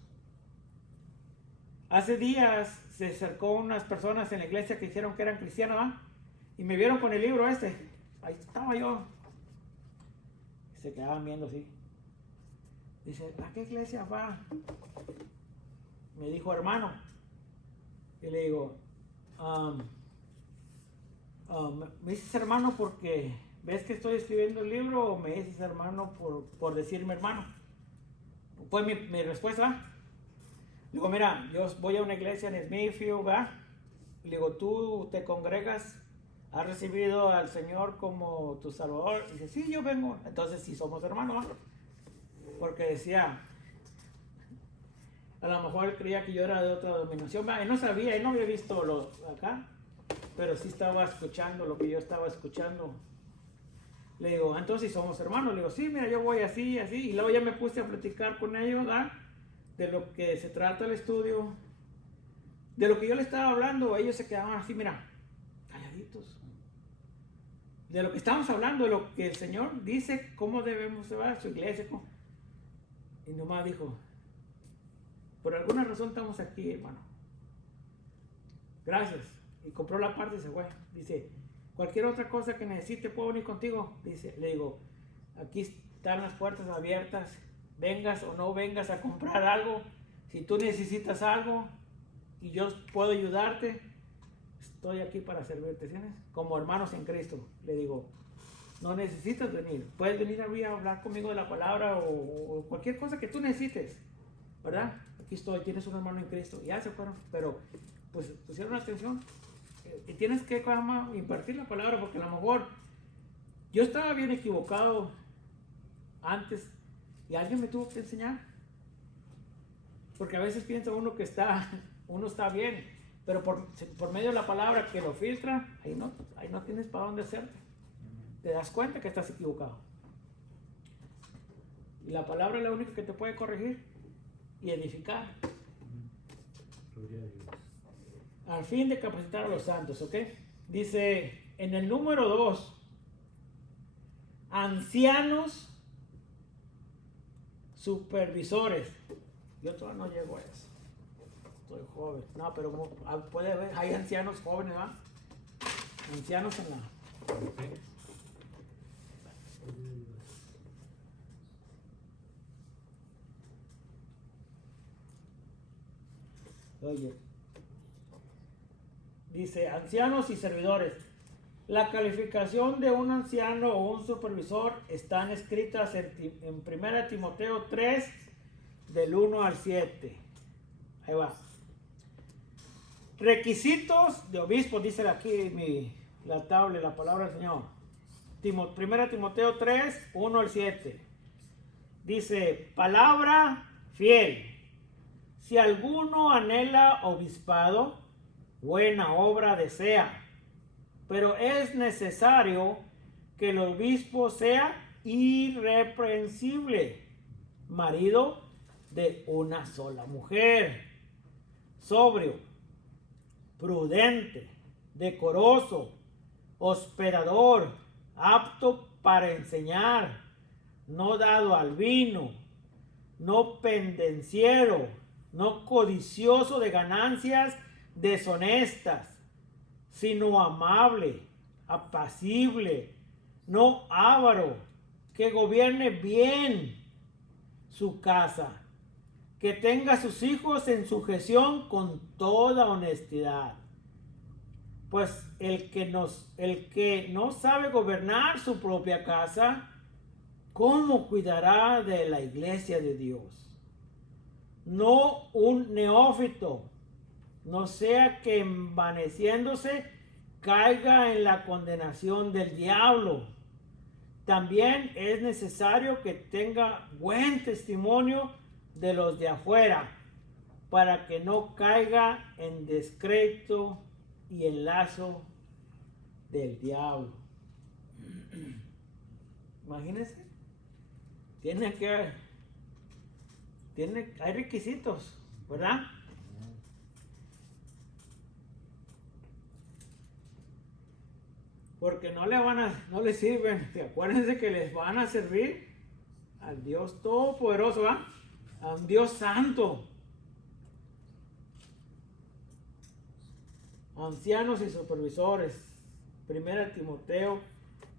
Hace días se acercó unas personas en la iglesia que dijeron que eran cristianos, ¿ah? Y me vieron con el libro este, ahí estaba yo, se quedaban viendo así. Dice, ¿a qué iglesia va? Me dijo hermano. Y le digo, ¿me dices hermano porque ves que estoy escribiendo el libro o me dices hermano por decirme hermano? Fue mi respuesta. Le digo, mira, yo voy a una iglesia en Smithfield, ¿va? Le digo, ¿tú te congregas? ¿Has recibido al Señor como tu Salvador? Y dice, sí, yo vengo. Entonces sí somos hermanos, ¿va? Porque decía, a lo mejor él creía que yo era de otra denominación. Él no sabía, él no había visto acá, pero sí estaba escuchando lo que yo estaba escuchando. Le digo, entonces somos hermanos. Le digo, sí, mira, yo voy así, así. Y luego ya me puse a platicar con ellos, ¿verdad? De lo que se trata el estudio, de lo que yo le estaba hablando. Ellos se quedaban así, mira, calladitos. De lo que estamos hablando, de lo que el Señor dice, cómo debemos llevar su iglesia. Y nomás dijo, por alguna razón estamos aquí, hermano. Gracias. Y compró la parte y se fue. Dice, cualquier otra cosa que necesite, ¿puedo venir contigo? Dice, le digo, aquí están las puertas abiertas. Vengas o no vengas a comprar algo. Si tú necesitas algo y yo puedo ayudarte, estoy aquí para servirte, ¿tienes? Como hermanos en Cristo. Le digo, no necesitas venir. Puedes venir a hablar conmigo de la palabra o cualquier cosa que tú necesites, ¿verdad? Aquí estoy, tienes un hermano en Cristo. Ya se fueron, pero pues pusieron atención. Y tienes que impartir la palabra, porque a lo mejor yo estaba bien equivocado antes y alguien me tuvo que enseñar. Porque a veces piensa uno que uno está bien, pero por medio de la palabra que lo filtra, ahí no tienes para dónde hacerte. Te das cuenta que estás equivocado. Y la palabra es la única que te puede corregir y edificar. Gloria a Dios. Al fin de capacitar a los santos, ¿ok? Dice en el número 2, ancianos supervisores. Yo todavía no llego a eso. Estoy joven. No, pero puede haber, hay ancianos jóvenes, ¿verdad? Ancianos en la... Oye, dice ancianos y servidores. La calificación de un anciano o un supervisor están escritas en 1 Timoteo 3, del 1 al 7. Ahí va. Requisitos de obispos, dice aquí la tabla, la palabra del Señor. 1 Timoteo 3, 1 al 7. Dice, palabra fiel. Si alguno anhela obispado, buena obra desea. Pero es necesario que el obispo sea irreprensible, marido de una sola mujer, sobrio, prudente, decoroso, hospedador, apto para enseñar, no dado al vino, no pendenciero, no codicioso de ganancias deshonestas, sino amable, apacible, no avaro, que gobierne bien su casa, que tenga a sus hijos en sujeción con toda honestidad. Pues el que no sabe gobernar su propia casa, ¿cómo cuidará de la iglesia de Dios? No un neófito, no sea que envaneciéndose caiga en la condenación del diablo. También es necesario que tenga buen testimonio de los de afuera, para que no caiga en descrédito y en lazo del diablo. Imagínense, hay requisitos, ¿verdad? Porque no le sirven. Acuérdense que les van a servir al Dios Todopoderoso, ¿verdad? A un Dios Santo. Ancianos y supervisores. 1 Timoteo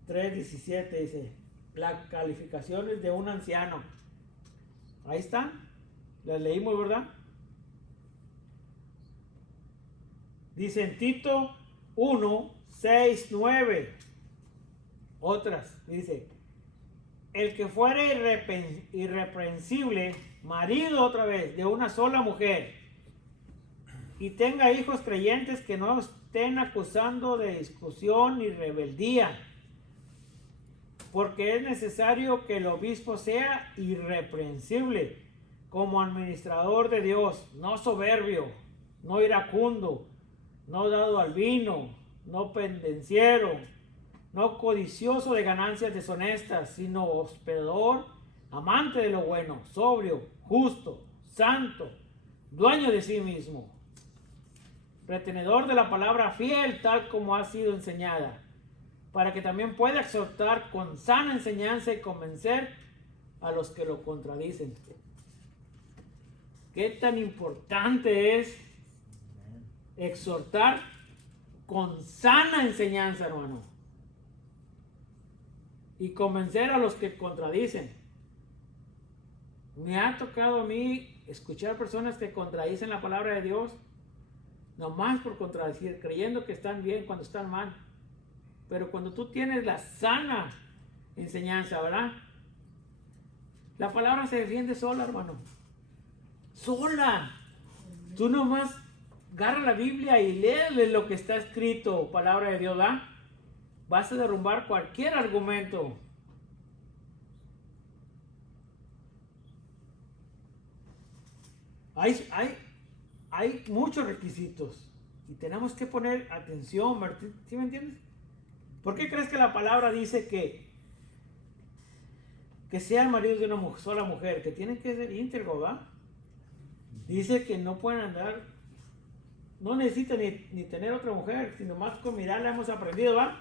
3:17 dice, las calificaciones de un anciano. Ahí están. Las leímos, ¿verdad? Dice en Tito 1:6-9. Otras. Dice, el que fuere irreprensible, marido otra vez, de una sola mujer, y tenga hijos creyentes que no estén acusando de discusión ni rebeldía, porque es necesario que el obispo sea irreprensible como administrador de Dios, no soberbio, no iracundo, no dado al vino, no pendenciero, no codicioso de ganancias deshonestas, sino hospedador, amante de lo bueno, sobrio, justo, santo, dueño de sí mismo, retenedor de la palabra fiel tal como ha sido enseñada, para que también pueda exhortar con sana enseñanza y convencer a los que lo contradicen. ¿Qué tan importante es exhortar con sana enseñanza, hermano? Y convencer a los que contradicen. Me ha tocado a mí escuchar personas que contradicen la palabra de Dios, nomás por contradecir, creyendo que están bien cuando están mal. Pero cuando tú tienes la sana enseñanza, ¿verdad? La palabra se defiende sola, hermano. Sola. Tú nomás agarra la Biblia y léele lo que está escrito, palabra de Dios, ¿verdad? Vas a derrumbar cualquier argumento. Hay muchos requisitos y tenemos que poner atención, Martín. ¿Sí me entiendes? ¿Por qué crees que la palabra dice que sean maridos de una sola mujer, que tienen que ser íntegros, ¿verdad? Dice que no pueden andar, no necesitan ni tener otra mujer, sino más con mirarla hemos aprendido, ¿verdad?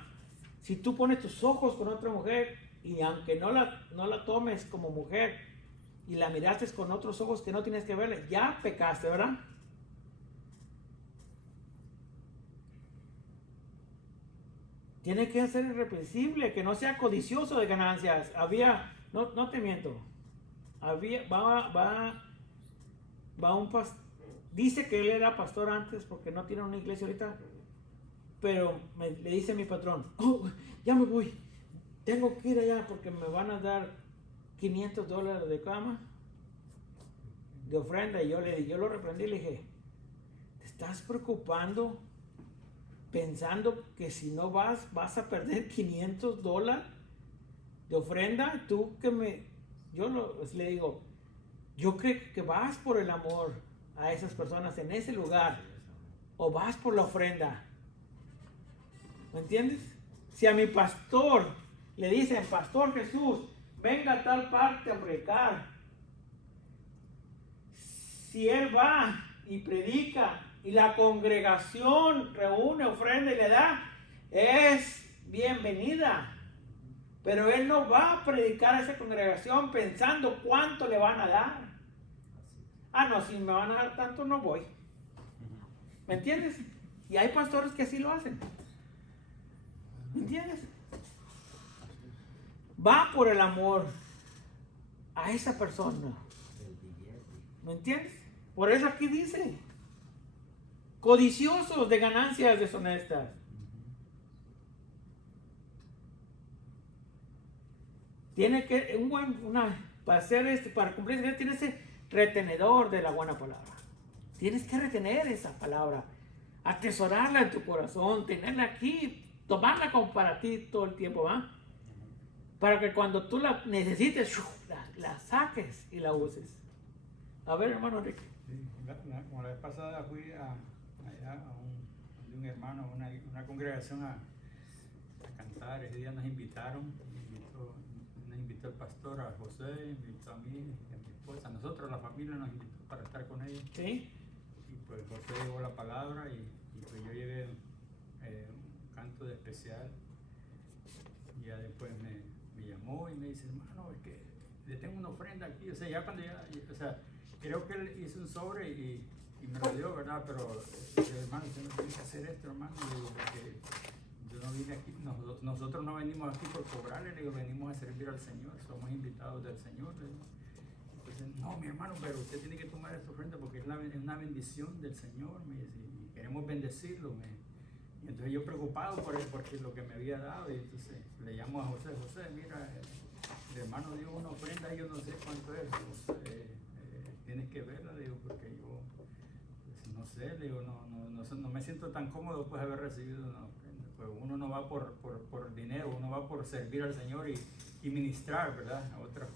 Si tú pones tus ojos con otra mujer y aunque no la tomes como mujer y la miraste con otros ojos que no tienes que verle, ya pecaste, ¿verdad? Tiene que ser irreprensible, que no sea codicioso de ganancias. No te miento, va un pastor, dice que él era pastor antes porque no tiene una iglesia ahorita, pero le dice a mi patrón, ya me voy, tengo que ir allá porque me van a dar $500 de cama, de ofrenda. Y yo lo reprendí y le dije, ¿te estás preocupando pensando que si no vas a perder $500 de ofrenda? Le digo, yo creo que vas por el amor a esas personas en ese lugar, o vas por la ofrenda. ¿Me entiendes? Si a mi pastor le dicen, Pastor Jesús, venga a tal parte a predicar, si él va y predica y la congregación reúne, ofrenda y le da, es bienvenida. Pero él no va a predicar a esa congregación pensando cuánto le van a dar. Ah, no, si me van a dar tanto, no voy. ¿Me entiendes? Y hay pastores que así lo hacen. ¿Me entiendes? Va por el amor a esa persona. ¿Me entiendes? Por eso aquí dice, codiciosos de ganancias deshonestas. Tiene que, para cumplir, tiene ese retenedor de la buena palabra. Tienes que retener esa palabra, atesorarla en tu corazón, tenerla aquí, tomarla como para ti todo el tiempo, ¿va? Para que cuando tú la necesites, la saques y la uses. A ver, hermano Enrique. Sí, como la vez pasada fui allá de un hermano, una congregación a cantar. Ese día nos invitaron, nos invitó el pastor a José, invitó a mí y a mi esposa. A nosotros, la familia, nos invitó para estar con ellos. Sí. Y pues José llevó la palabra y pues yo llevé un canto de especial. Y ya después me llamó y me dice, hermano, es que le tengo una ofrenda aquí. O sea, ya cuando o sea, creo que él hizo un sobre y me lo dio, ¿verdad? Pero, hermano, usted no tiene que hacer esto, hermano. Le digo, porque yo no vine aquí, nosotros no venimos aquí por cobrarle, le digo, venimos a servir al Señor, somos invitados del Señor. Le digo. Entonces, no, mi hermano, pero usted tiene que tomar esta ofrenda porque es una bendición del Señor, me dice, y queremos bendecirlo. Y entonces yo preocupado por él, porque lo que me había dado, y entonces le llamo a José, mira, el hermano dio una ofrenda, yo no sé cuánto es, tienes que verla, le digo, porque yo, pues, no sé, le digo, no me siento tan cómodo pues haber recibido una ofrenda. Pues uno no va por dinero, uno va por servir al Señor y ministrar, ¿verdad? A otros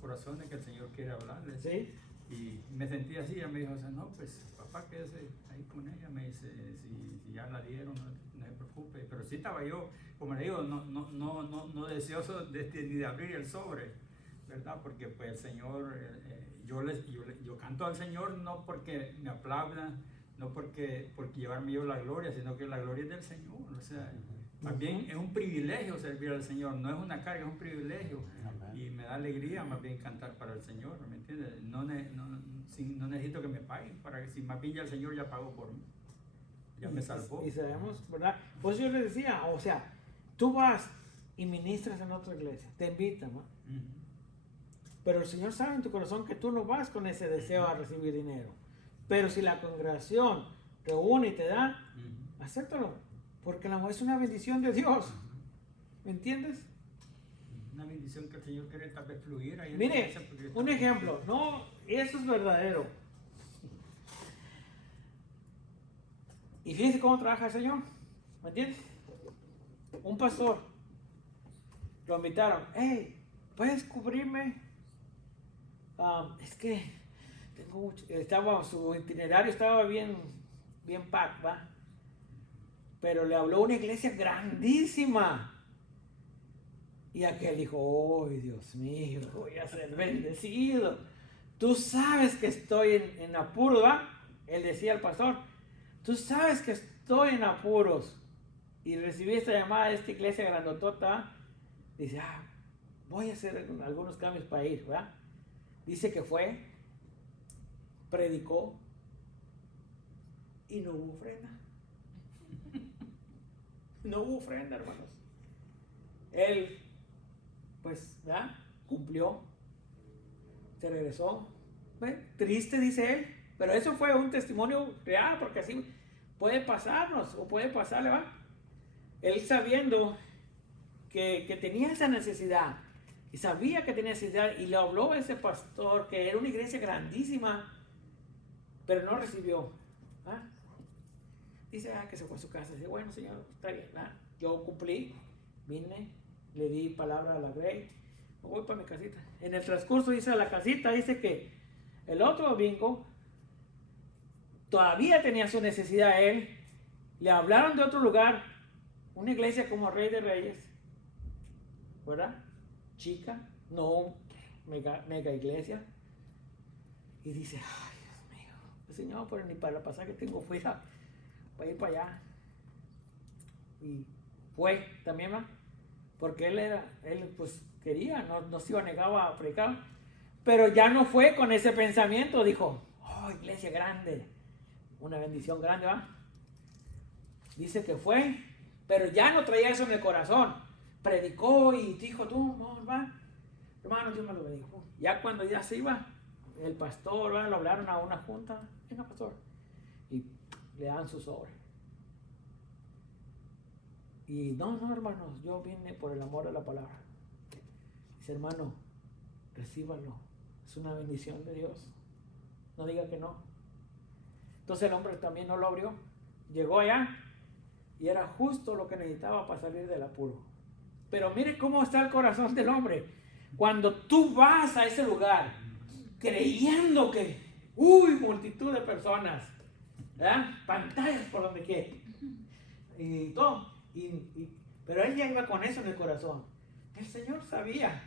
corazones que el Señor quiere hablarles. Sí. Y me sentí así, ella me dijo, o sea, no, pues papá, quédese ahí con ella, me dice, si ya la dieron, no se preocupe. Pero sí estaba yo, como le digo, no deseoso ni de abrir el sobre, ¿verdad? Porque pues el Señor, yo canto al Señor no porque me aplaudan, no porque llevarme yo la gloria, sino que la gloria es del Señor. O sea, más bien es un privilegio servir al Señor, no es una carga, es un privilegio. Y me da alegría más bien cantar para el Señor, ¿me entiendes? No necesito que me paguen, para que si más bien ya el Señor ya pagó por mí, ya me salvó. Y sabemos, ¿verdad? Pues yo les decía, o sea, tú vas y ministras en otra iglesia, te invitan, ¿no? Pero el Señor sabe en tu corazón que tú no vas con ese deseo a recibir dinero. Pero si la congregación reúne y te da, acéptalo, porque la es una bendición de Dios. ¿Me entiendes? Una bendición que el Señor quiere tal vez fluir ahí. Mire, un ejemplo, no, eso es verdadero. Y fíjense cómo trabaja el Señor, ¿me entiendes? Un pastor, lo invitaron, hey, ¿puedes cubrirme? Es que tengo mucho, su itinerario estaba bien pack, ¿va? Pero le habló una iglesia grandísima. Y aquel dijo, oh Dios mío, voy a ser bendecido. Tú sabes que estoy en apuros, ¿va? Él decía al pastor, tú sabes que estoy en apuros. Y recibí esta llamada de esta iglesia grandotota. Dice, voy a hacer algunos cambios para ir, ¿verdad? Dice que fue, predicó y no hubo ofrenda. No hubo ofrenda, hermanos. Él, pues, ¿verdad? Cumplió, se regresó. Triste, dice él, pero eso fue un testimonio real, porque así puede pasarnos, o puede pasarle, ¿va? Él sabiendo que tenía esa necesidad, y sabía que tenía necesidad, y le habló a ese pastor, que era una iglesia grandísima, pero no recibió. ¿Ah? Dice que se fue a su casa. Dice, bueno, Señor, está bien. Yo cumplí, vine, le di palabra a la Grey, me voy para mi casita. En el transcurso, dice, a la casita, dice que el otro domingo todavía tenía su necesidad él. Le hablaron de otro lugar, una iglesia como Rey de Reyes, ¿verdad? Chica, no mega iglesia. Y dice, ay Dios mío, Señor, pero ni para la pasada que tengo fuera para ir para allá. Y fue también, ¿va? Porque él pues quería, no se iba a negar a predicar, pero ya no fue con ese pensamiento. Dijo, oh, iglesia grande, una bendición grande, ¿va? Dice que fue, pero ya no traía eso en el corazón. Predicó y dijo, tú, no, va, hermano, Dios me lo bendijo. Ya cuando ya se iba, el pastor, ¿va? Lo hablaron a una junta, venga pastor, y le dan su sobre. Y no, hermanos, yo vine por el amor a la palabra. Dice, hermano, recíbalo, es una bendición de Dios, no diga que no. Entonces el hombre también no lo abrió, llegó allá y era justo lo que necesitaba para salir del apuro. Pero mire cómo está el corazón del hombre. Cuando tú vas a ese lugar creyendo que, multitud de personas, ¿verdad? Pantallas por donde quiera y todo, pero él ya iba con eso en el corazón. El Señor sabía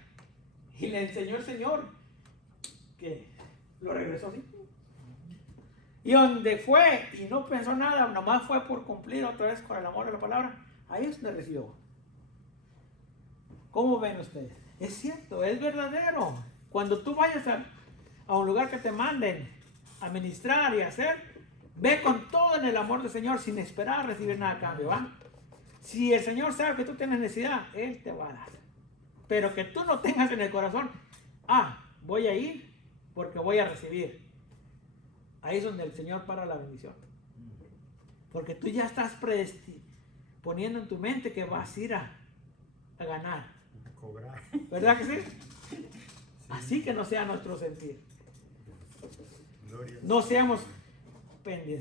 y le enseñó el Señor que lo regresó así. Y donde fue y no pensó nada, nomás fue por cumplir otra vez con el amor de la palabra, ahí es donde recibió. ¿Cómo ven ustedes? Es cierto, es verdadero. Cuando tú vayas a un lugar que te manden a ministrar y a hacer, ve con todo en el amor del Señor sin esperar recibir nada a cambio, ¿va? Si el Señor sabe que tú tienes necesidad, Él te va a dar. Pero que tú no tengas en el corazón, voy a ir porque voy a recibir. Ahí es donde el Señor para la bendición. Porque tú ya estás poniendo en tu mente que vas a ir a ganar. Cobrar. ¿Verdad que sí? Así que no sea nuestro sentir. Gloria. No seamos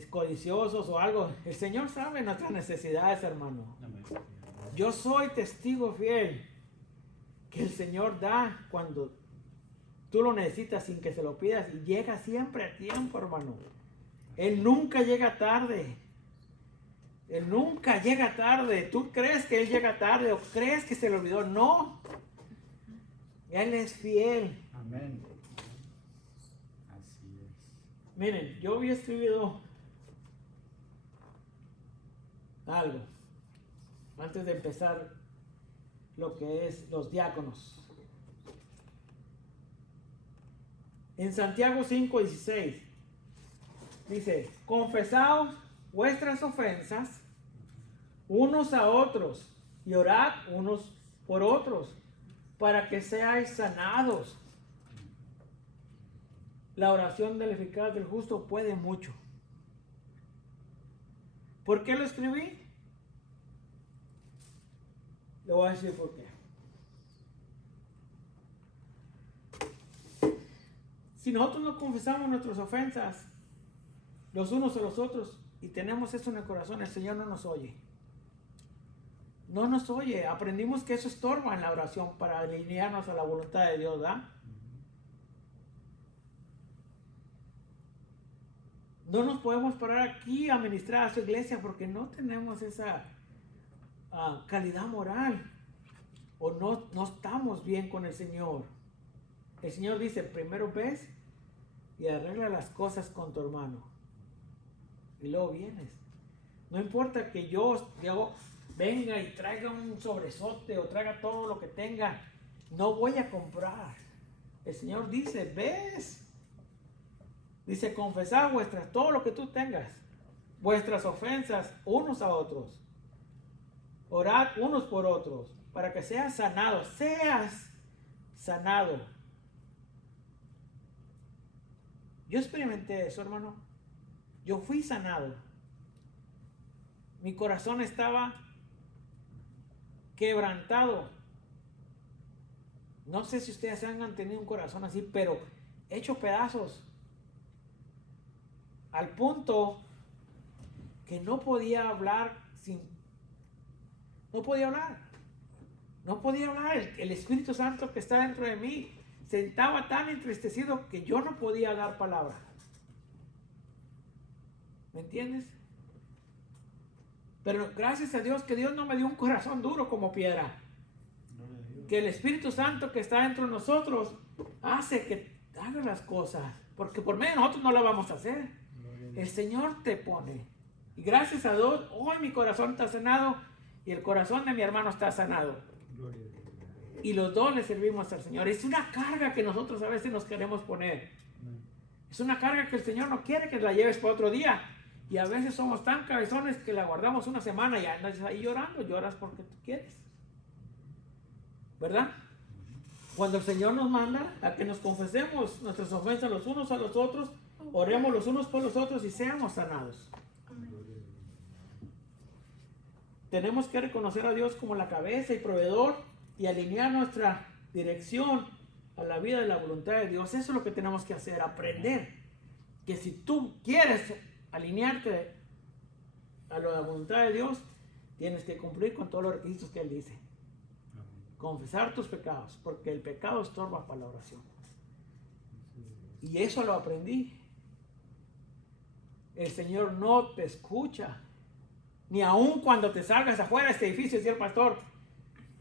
codiciosos o algo. El Señor sabe nuestras necesidades, hermano. Yo soy testigo fiel que el Señor da cuando tú lo necesitas sin que se lo pidas y llega siempre a tiempo, hermano. Él nunca llega tarde. Él nunca llega tarde. ¿Tú crees que Él llega tarde o crees que se le olvidó? No. Él es fiel. Amén. Así es. Miren, yo había escrito algo antes de empezar lo que es los diáconos. En Santiago 5:16 dice, confesaos vuestras ofensas unos a otros y orad unos por otros para que seáis sanados. La oración del eficaz del justo puede mucho. ¿Por qué lo escribí? Le voy a decir por qué. Si nosotros no confesamos nuestras ofensas los unos a los otros y tenemos eso en el corazón, el Señor no nos oye. No nos oye. Aprendimos que eso estorba en la oración para alinearnos a la voluntad de Dios, ¿verdad? No nos podemos parar aquí a ministrar a su iglesia porque no tenemos esa calidad moral o no estamos bien con el Señor. El Señor dice, primero ves y arregla las cosas con tu hermano y luego vienes. No importa que yo venga y traiga un sobresote o traiga todo lo que tenga, no voy a comprar. El Señor dice, ves. Dice, confesad todo lo que tú tengas, vuestras ofensas unos a otros. Orad unos por otros, para que seas sanado. Seas sanado. Yo experimenté eso, hermano. Yo fui sanado. Mi corazón estaba quebrantado. No sé si ustedes han tenido un corazón así, pero hecho pedazos. Al punto que no podía hablar no podía hablar. El Espíritu Santo que está dentro de mí se estaba tan entristecido que yo no podía dar palabra. ¿Me entiendes? Pero gracias a Dios que Dios no me dio un corazón duro como piedra. Que el Espíritu Santo que está dentro de nosotros hace que haga las cosas. Porque por medio de nosotros no las vamos a hacer. El Señor te pone. Y gracias a Dios, hoy mi corazón está sanado y el corazón de mi hermano está sanado. Y los dos le servimos al Señor. Es una carga que nosotros a veces nos queremos poner. Es una carga que el Señor no quiere que la lleves para otro día. Y a veces somos tan cabezones que la guardamos una semana y andas ahí llorando. Lloras porque tú quieres. ¿Verdad? Cuando el Señor nos manda a que nos confesemos nuestras ofensas los unos a los otros, oremos los unos por los otros y seamos sanados. Tenemos que reconocer a Dios como la cabeza y proveedor y alinear nuestra dirección a la vida de la voluntad de Dios. Eso es lo que tenemos que hacer, aprender que si tú quieres alinearte a la voluntad de Dios, tienes que cumplir con todos los requisitos que Él dice. Confesar tus pecados, porque el pecado estorba para la oración. Y eso lo aprendí. El Señor no te escucha, ni aun cuando te salgas afuera de este edificio, decía el pastor.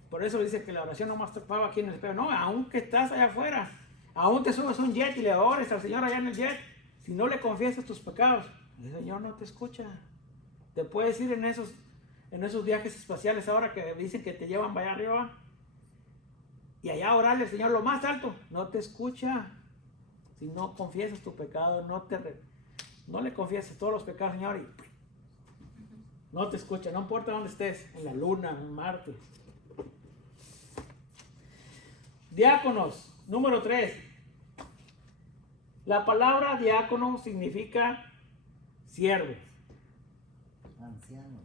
Por eso dice que la oración no más tocaba aquí en el espejo. No, aun que estás allá afuera, aun te subes a un jet y le ores al Señor allá en el jet, si no le confiesas tus pecados, el Señor no te escucha. Te puedes ir en esos viajes espaciales ahora que dicen que te llevan para allá arriba y allá orarle al Señor lo más alto, no te escucha. Si no confiesas tu pecado, no le confieses todos los pecados, Señor, y no te escucha, no importa dónde estés, en la luna, en Marte. Diáconos, número 3. La palabra diácono significa siervo. Anciano.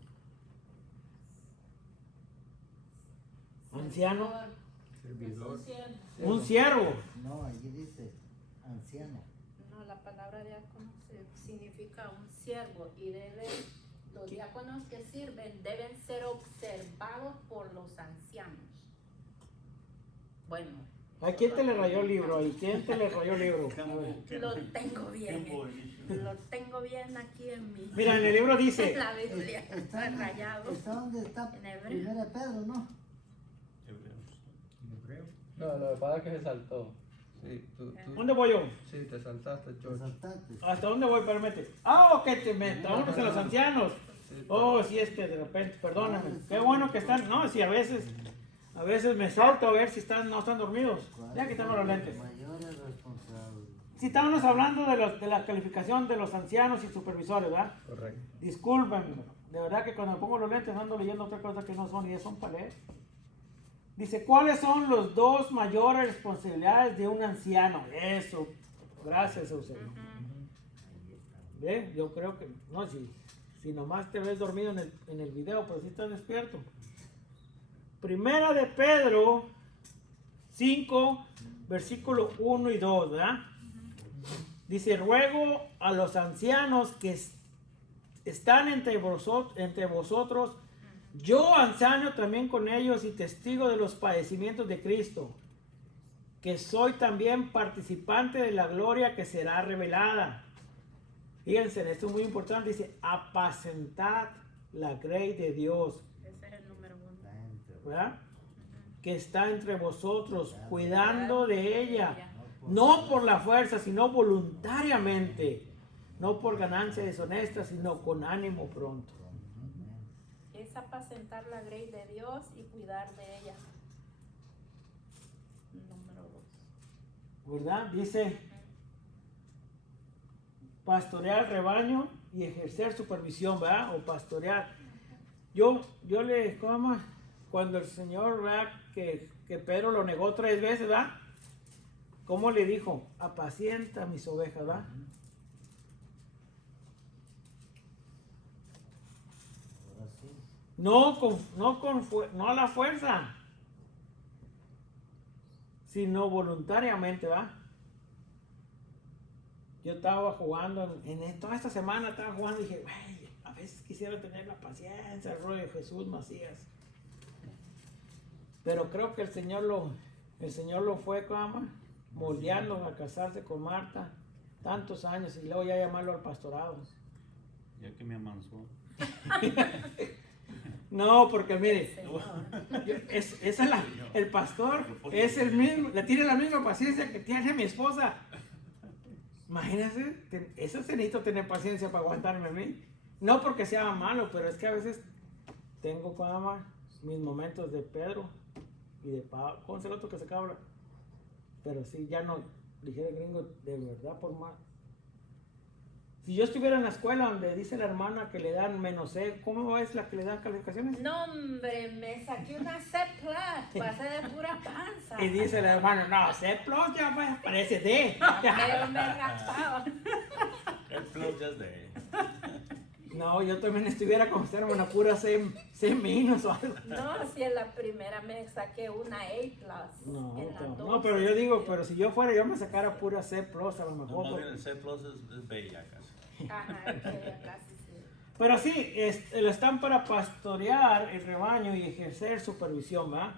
Anciano, Servidor. un siervo. No, allí dice anciano. No, la palabra diácono significa un siervo y los diáconos que sirven deben ser observados por los ancianos. Bueno. ¿A quién te le rayó el libro ahí? ¿Quién te le rayó el libro? A ver. Lo tengo bien. Lo tengo bien aquí en mi. Mira, en el libro dice, En la Biblia. Está Rayado. está donde está En hebreo. Primera de Pedro, ¿no? En hebreo. No, lo que pasa es que se saltó. Sí, tú ¿dónde voy yo? sí, te saltaste, Te George. saltaste. ¿Hasta dónde voy? Permite. Ok, te vámonos a los ancianos. Oh, sí, es que de repente, perdóname. Qué bueno que están. No, sí, a veces me salto a ver si no están dormidos. Ya quitamos los lentes. Mayores responsables. Si estábamos hablando de la calificación de los ancianos y supervisores, ¿verdad? Correcto. Discúlpenme. De verdad que cuando me pongo los lentes ando leyendo otra cosa que no son y son para leer. Dice, ¿cuáles son los 2 mayores responsabilidades de un anciano? Eso. Gracias, Eusebio. ¿Ve? Yo creo que, no, si nomás te ves dormido en el video, pero si estás despierto. Primera de Pedro 5, versículo 1 y 2, ¿verdad? Dice, ruego a los ancianos que están entre vosotros, yo anciano también con ellos y testigo de los padecimientos de Cristo, que soy también participante de la gloria que será revelada. Fíjense, esto es muy importante, dice, apacentad la grey de Dios, Ese es el número 1. ¿verdad? Que está entre vosotros, cuidando de ella, no por la fuerza, sino voluntariamente, no por ganancia deshonesta, sino con ánimo pronto. Es apacentar la grey de Dios y cuidar de ella. Número 2. ¿Verdad? Dice, pastorear el rebaño y ejercer supervisión, ¿verdad? O pastorear. Yo le, ¿cómo? Cuando el Señor, ¿verdad? Que Pedro lo negó 3 veces, ¿verdad? ¿Cómo le dijo? Apacienta mis ovejas, ¿verdad? Ahora sí. No a la fuerza, sino voluntariamente, ¿va? Yo estaba jugando, toda esta semana estaba jugando y dije, "Güey, a veces quisiera tener la paciencia, el rollo de Jesús Macías." Pero creo que el Señor lo fue como moldeando a casarse con Marta tantos años y luego ya llamarlo al pastorado. Ya que me amansó. No, porque mire, el pastor es el mismo, le tiene la misma paciencia que tiene mi esposa. Imagínense, eso se necesita tener paciencia para aguantarme a mí. No porque sea malo, pero es que a veces tengo mis momentos de Pedro y de Pablo. ¿Cómo es el otro que se cabra? Pero sí, ya no, dijera el gringo, de verdad, por más. Si yo estuviera en la escuela donde dice la hermana que le dan -C, ¿cómo es la que le dan calificaciones? No, hombre, me saqué una C+, pasé de pura panza. Y dice la hermana, no, C+ ya parece D. Pero me raspaba. El flow ya es de. No, yo también estuviera como ser una pura C- o algo. No, si en la primera me saqué una A+. No, en la no, dos, pero yo digo, pero si yo fuera, yo me sacara pura C+, a lo No, mejor. más bien porque- el C plus es B ya casi. Ajá, que ya casi sí. Pero sí, lo están para pastorear el rebaño y ejercer supervisión, ¿verdad?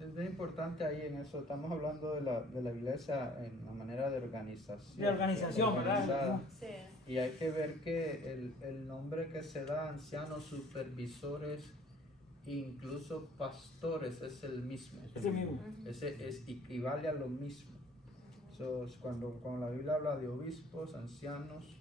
Es bien importante ahí en eso. Estamos hablando de la iglesia en la manera de organización. De organización, ¿verdad? Organizada. Sí. Y hay que ver que el nombre que se da a ancianos, supervisores, incluso pastores, es el mismo. Ese mismo. Equivale a lo mismo. So, cuando la Biblia habla de obispos, ancianos,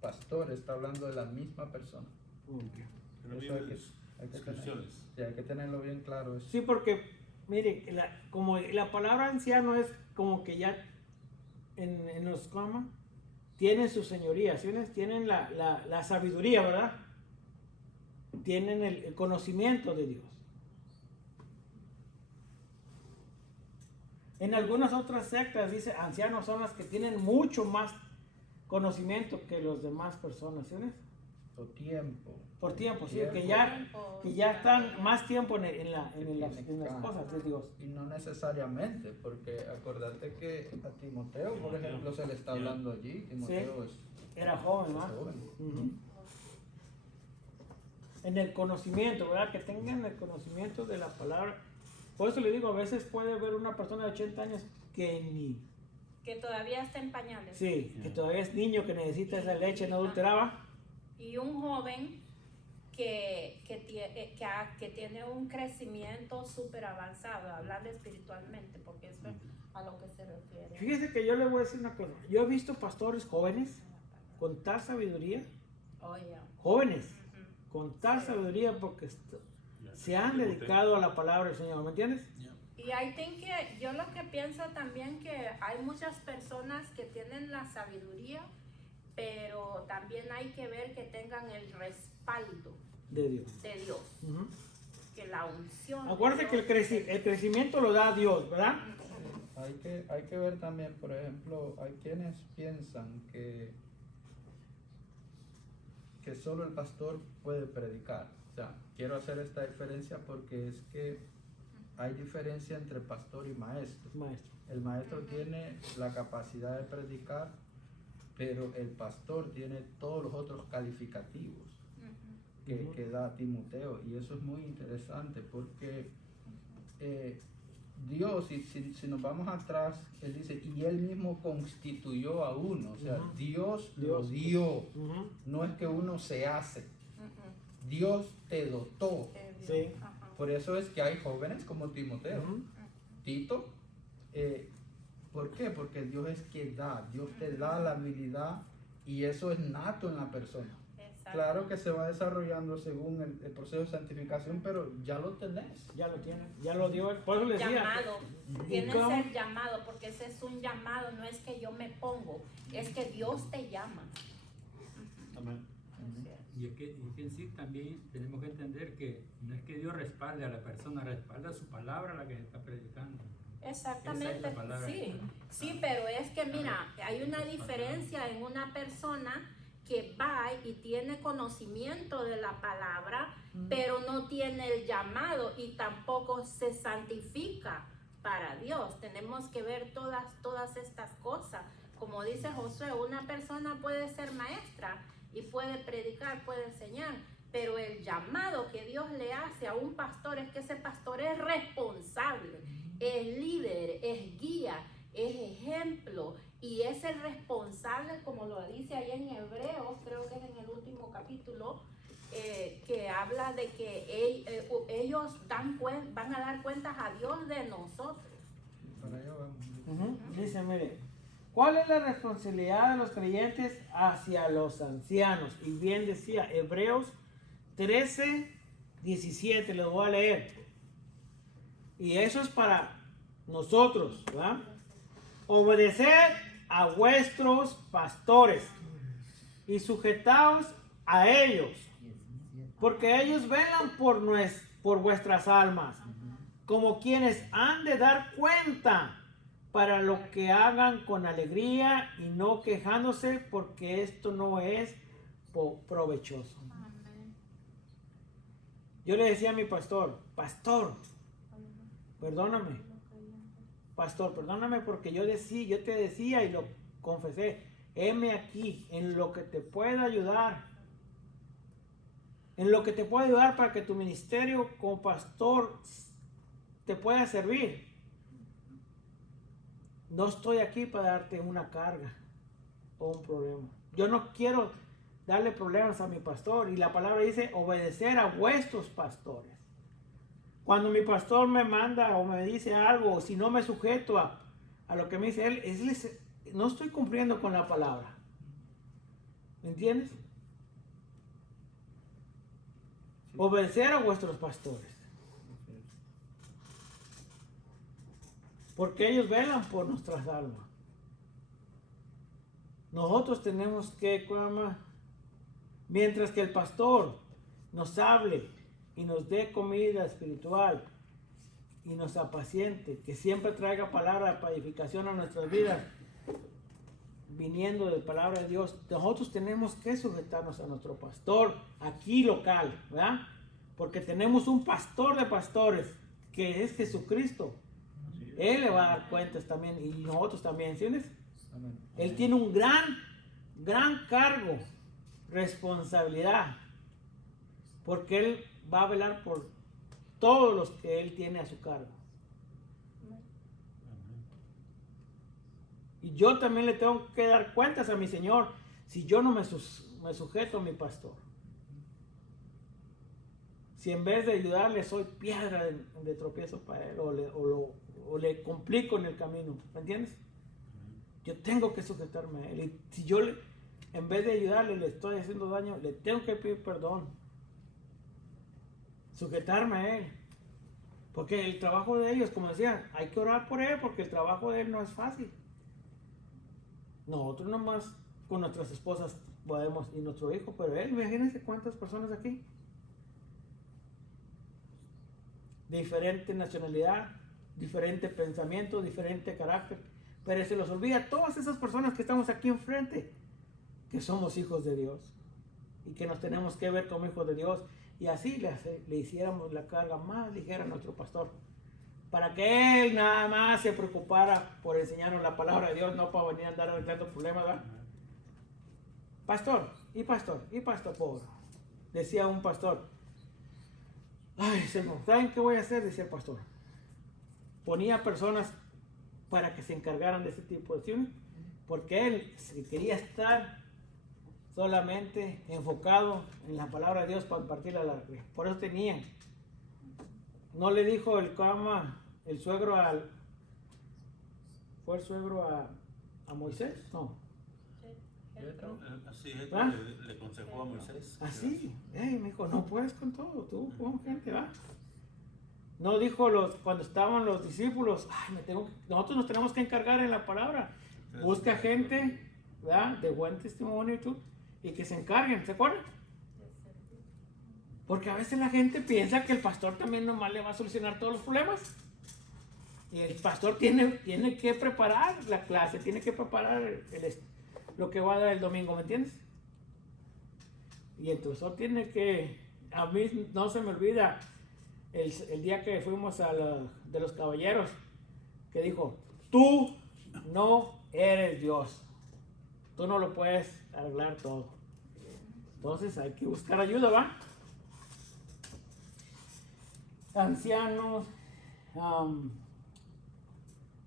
pastores, está hablando de la misma persona. Pero Eso bien hay que descripciones. Sí, hay que tenerlo bien claro. Eso. Sí, porque, mire, como la palabra anciano es como que ya en los comas tienen su señoría, ¿sí? Tienen la sabiduría, ¿verdad? Tienen el conocimiento de Dios. En algunas otras sectas dice ancianos son las que tienen mucho más conocimiento que los demás personas, ¿sí? O tiempo. Por tiempo, sí, Tiempo. que ya están más tiempo en las cosas de Dios. Y no necesariamente, porque acordate que a Timoteo, por ejemplo, se le está hablando allí. Timoteo Era joven, es ¿verdad? joven. Ujú. En el conocimiento, ¿verdad? Que tengan el conocimiento de la palabra. Por eso le digo, a veces puede haber una persona de 80 años que ni... Que todavía está en pañales. Sí, que todavía es niño, que necesita esa leche no adulterada. Y un joven que tiene un crecimiento súper avanzado, hablando espiritualmente, porque eso es a lo que se refiere. Fíjese que yo le voy a decir una cosa. Yo he visto pastores jóvenes con tal sabiduría, Oye. jóvenes, con tal sabiduría porque se han dedicado a la palabra del Señor, ¿me entiendes? Y yo lo que pienso también que hay muchas personas que tienen la sabiduría, pero también hay que ver que tengan el respaldo De Dios. de Dios, Ujú. que la unción. de Acuérdate que Dios- el crecimiento lo da Dios, ¿verdad? Hay que ver también, por ejemplo, hay quienes piensan que solo el pastor puede predicar. O sea, quiero hacer esta diferencia porque es que hay diferencia entre pastor y maestro. Maestro. El maestro tiene la capacidad de predicar, pero el pastor tiene todos los otros calificativos que da Timoteo. Y eso es muy interesante porque Dios, si nos vamos atrás, Él dice, y Él mismo constituyó a uno. O sea, Ujú. Dios lo Dios. dio. Ujú. No es que uno se hace. Dios te dotó. Sí. Por eso es que hay jóvenes como Timoteo. Ujú. Tito, ¿por qué? Porque Dios es que da, Dios te da la habilidad y eso es nato en la persona. Claro que se va desarrollando según el proceso de santificación, pero ya lo tenés. Ya lo tiene, ya lo dio él. Por eso le decía. Llamado, ¿Y tienes cómo? el llamado, porque ese es un llamado, no es que yo me pongo, es que Dios te llama. Amén. Y es que en sí también tenemos que entender que no es que Dios respalde a la persona, respalda su palabra la que se está predicando. Exactamente, Esa es la palabra. sí, pero es que mira, hay una diferencia en una persona que va y tiene conocimiento de la palabra, pero no tiene el llamado y tampoco se santifica para Dios. Tenemos que ver todas estas cosas. Como dice Josué, una persona puede ser maestra y puede predicar, puede enseñar, pero el llamado que Dios le hace a un pastor es que ese pastor es responsable, es líder, es guía, es ejemplo y es el responsable, como lo dice ahí en Hebreos, creo que es en el último capítulo, que habla de que ellos van a dar cuentas a Dios de nosotros. Para allá vamos. Ujú. Dice, mire, ¿cuál es la responsabilidad de los creyentes hacia los ancianos? Y bien decía, Hebreos 13, 17, lo voy a leer. Y eso es para nosotros, ¿verdad? Obedecer a vuestros pastores y sujetaos a ellos, porque ellos velan por vuestras almas, como quienes han de dar cuenta, para lo que hagan con alegría y no quejándose, porque esto no es provechoso. Yo le decía a mi pastor, perdóname, porque yo te decía y lo confesé, heme aquí en lo que te pueda ayudar, para que tu ministerio como pastor te pueda servir. No estoy aquí para darte una carga o un problema. Yo no quiero darle problemas a mi pastor. Y la palabra dice obedecer a vuestros pastores. Cuando mi pastor me manda o me dice algo, o si no me sujeto a lo que me dice él, no estoy cumpliendo con la palabra. ¿Me entiendes? Obedecer a vuestros pastores. Porque ellos velan por nuestras almas. Nosotros tenemos que, mientras que el pastor nos hable y nos dé comida espiritual y nos apaciente, que siempre traiga palabra para edificación a nuestras vidas, viniendo de palabra de Dios, nosotros tenemos que sujetarnos a nuestro pastor aquí local, ¿verdad? Porque tenemos un pastor de pastores que es Jesucristo. Él le va a dar cuentas también y nosotros también, ¿entiendes? Amén. Él tiene un gran cargo, responsabilidad, porque Él va a velar por todos los que Él tiene a su cargo. Y yo también le tengo que dar cuentas a mi Señor si yo no me sujeto a mi pastor. Si en vez de ayudarle soy piedra de tropiezo para él o le complico en el camino, ¿me entiendes? Yo tengo que sujetarme a él. Y si yo en vez de ayudarle le estoy haciendo daño, le tengo que pedir perdón. Sujetarme a él. Porque el trabajo de ellos, como decía, hay que orar por él porque el trabajo de él no es fácil. Nosotros nomás con nuestras esposas podemos y nuestro hijo, pero él, imagínense cuántas personas aquí. Diferente nacionalidad, diferente pensamiento, diferente carácter. Pero se los olvida a todas esas personas que estamos aquí enfrente, que somos hijos de Dios y que nos tenemos que ver como hijos de Dios. Y así le hiciéramos la carga más ligera a nuestro pastor, para que él nada más se preocupara por enseñarnos la palabra de Dios, no para venir a andar arreglando problemas, ¿verdad? Pastor, pobre. Decía un pastor, ay, Señor, ¿saben qué voy a hacer? Decía el pastor. Ponía personas para que se encargaran de ese tipo de acciones, porque él quería estar solamente enfocado en la palabra de Dios para impartirla a la gente. Por eso tenían. No le dijo el suegro ¿fue el suegro a Moisés? No. Así ¿Ah? le aconsejó a Moisés. Así, me dijo, no puedes con todo, tú pon gente, va. No dijo cuando estaban los discípulos, nosotros nos tenemos que encargar en la palabra. Busca gente, ¿verdad? De buen testimonio y que se encarguen, ¿se acuerdan? Porque a veces la gente piensa que el pastor también nomás le va a solucionar todos los problemas. Y el pastor tiene que preparar la clase, tiene que preparar lo que va a dar el domingo, ¿me entiendes? Y entonces tiene que, a mí no se me olvida el día que fuimos de los caballeros, que dijo, tú no eres Dios, tú no lo puedes arreglar todo. Entonces hay que buscar ayuda, ¿va? Ancianos,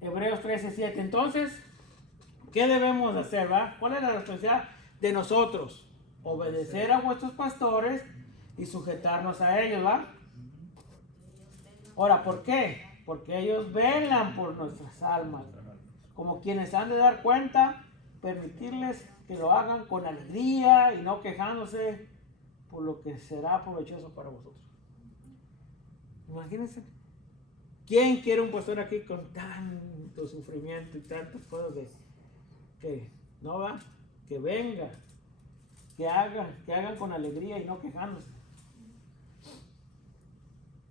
Hebreos 13:7. Entonces, ¿qué debemos hacer, va? ¿Cuál es la responsabilidad de nosotros? Obedecer a vuestros pastores y sujetarnos a ellos, ¿va? Ahora, ¿por qué? Porque ellos velan por nuestras almas, como quienes han de dar cuenta, permitirles que lo hagan con alegría y no quejándose por lo que será provechoso para vosotros. Imagínense, ¿quién quiere un pastor aquí con tanto sufrimiento y tantas cosas que no va, que venga, que hagan con alegría y no quejándose.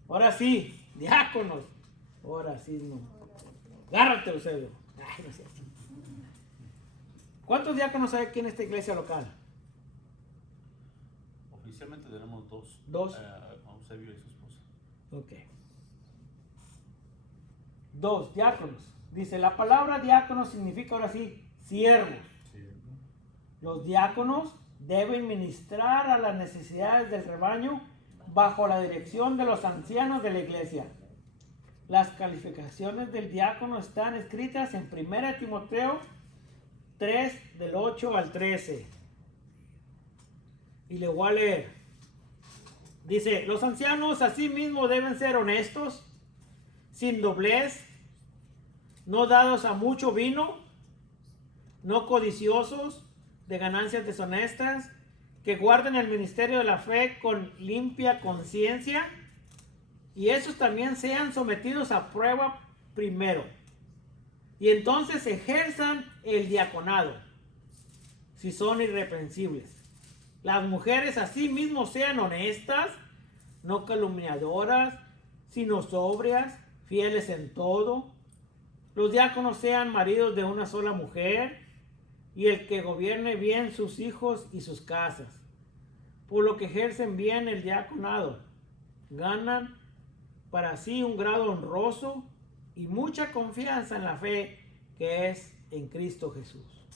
Ahora sí, diáconos. Ahora sí no. Agárrate, Eusebio. Ay, no sé. ¿Cuántos diáconos hay aquí en esta iglesia local? Oficialmente tenemos dos. Dos. Eusebio y su esposa. Ok. Dos, diáconos. Dice, la palabra diácono significa ahora sí, siervos. Los diáconos deben ministrar a las necesidades del rebaño bajo la dirección de los ancianos de la iglesia. Las calificaciones del diácono están escritas en 1 Timoteo 3, del 8 al 13. Y le voy a leer. Dice, los ancianos asimismo deben ser honestos, sin doblez, no dados a mucho vino, no codiciosos de ganancias deshonestas, que guarden el ministerio de la fe con limpia conciencia, y esos también sean sometidos a prueba primero, y entonces ejerzan el diaconado, si son irreprensibles. Las mujeres asimismo sean honestas, no calumniadoras, sino sobrias, fieles en todo. Los diáconos sean maridos de una sola mujer, y el que gobierne bien sus hijos y sus casas. Por lo que ejercen bien el diaconado, ganan para sí un grado honroso y mucha confianza en la fe que es en Cristo Jesús.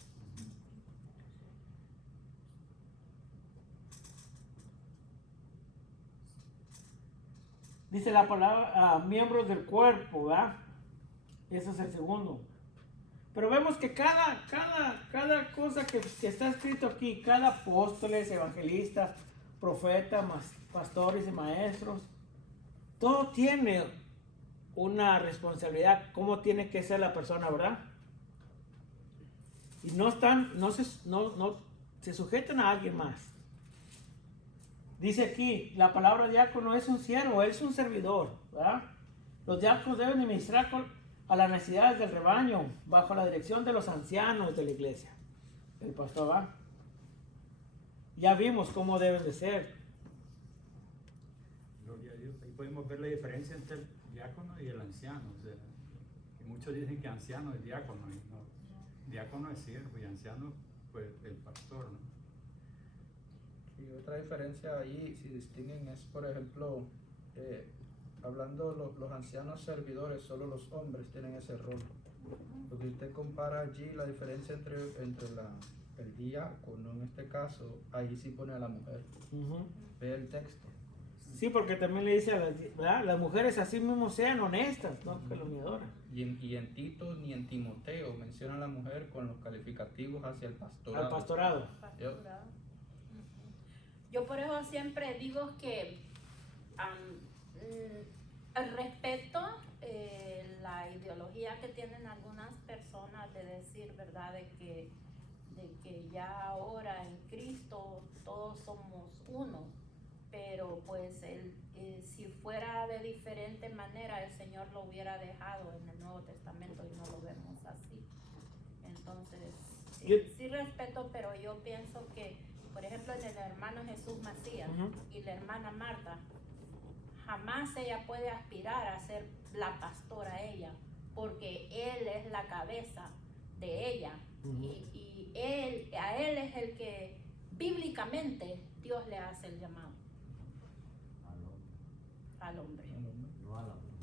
Dice la palabra, miembros del cuerpo, ¿verdad? Ese es el segundo. Pero vemos que cada cosa que está escrito aquí, cada apóstoles, evangelistas, profetas, pastores y maestros, todo tiene una responsabilidad, cómo tiene que ser la persona, ¿verdad? Y no se sujetan a alguien más. Dice aquí, la palabra diácono es un siervo, es un servidor, ¿verdad? Los diáconos deben administrar a las necesidades del rebaño, bajo la dirección de los ancianos de la iglesia. El pastor va. Ya vimos cómo deben de ser. Gloria a Dios. Ahí podemos ver la diferencia entre el diácono y el anciano. O sea, que muchos dicen que anciano es diácono, y no. Diácono es siervo y anciano, pues, el pastor, ¿no? Y otra diferencia ahí, si distinguen, es, por ejemplo, hablando los ancianos servidores, solo los hombres tienen ese rol. Porque usted compara allí la diferencia entre el diácono, en este caso, ahí sí pone a la mujer. Ve el texto. Sí, porque también le dice a las mujeres así mismo sean honestas, no calumniadoras. Y en Tito ni en Timoteo menciona a la mujer con los calificativos hacia el pastorado. Al pastorado. Yo por eso siempre digo que respeto la ideología que tienen algunas personas de decir, ¿verdad?, de que ya ahora en Cristo todos somos uno, pero pues si fuera de diferente manera el Señor lo hubiera dejado en el Nuevo Testamento y no lo vemos así. Entonces sí respeto, pero yo pienso que, por ejemplo, en el hermano Jesús Macías y la hermana Marta, jamás ella puede aspirar a ser la pastora ella, porque él es la cabeza de ella, y a él es el que bíblicamente Dios le hace el llamado al hombre,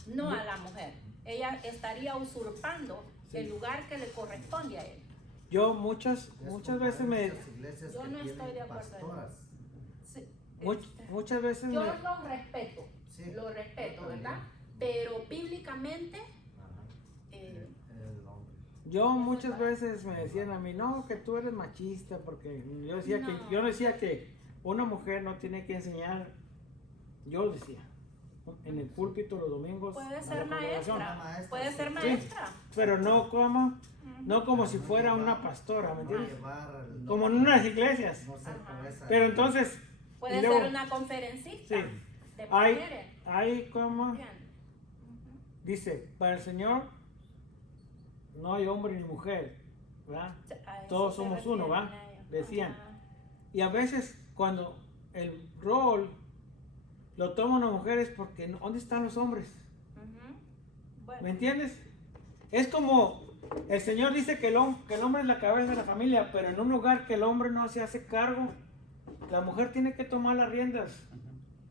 no a la mujer. Ella estaría usurpando el lugar que le corresponde a él. Yo muchas veces me... Yo no estoy de acuerdo en eso. Sí, muchas veces yo me... lo respeto, ¿verdad? Pero bíblicamente Yo muchas veces me decían a mí, no, que tú eres machista, porque yo decía que una mujer no tiene que enseñar, yo decía, en el púlpito los domingos. Puede ser maestra, puede ser maestra. Sí, pero no como si fuera una pastora, ¿me entiendes? Como en unas iglesias. Pero entonces... Puede ser una conferencista de mujeres. Hay como... Dice, para el Señor no hay hombre ni mujer, ¿verdad? A eso Todos se somos uno, ¿va? refieren ellos. Decían. Ajá. Y a veces cuando el rol lo toman las mujeres porque ¿dónde están los hombres? Ujú. Bueno, ¿Me entiendes? Es como el Señor dice que que el hombre es la cabeza de la familia, pero en un lugar que el hombre no se hace cargo, la mujer tiene que tomar las riendas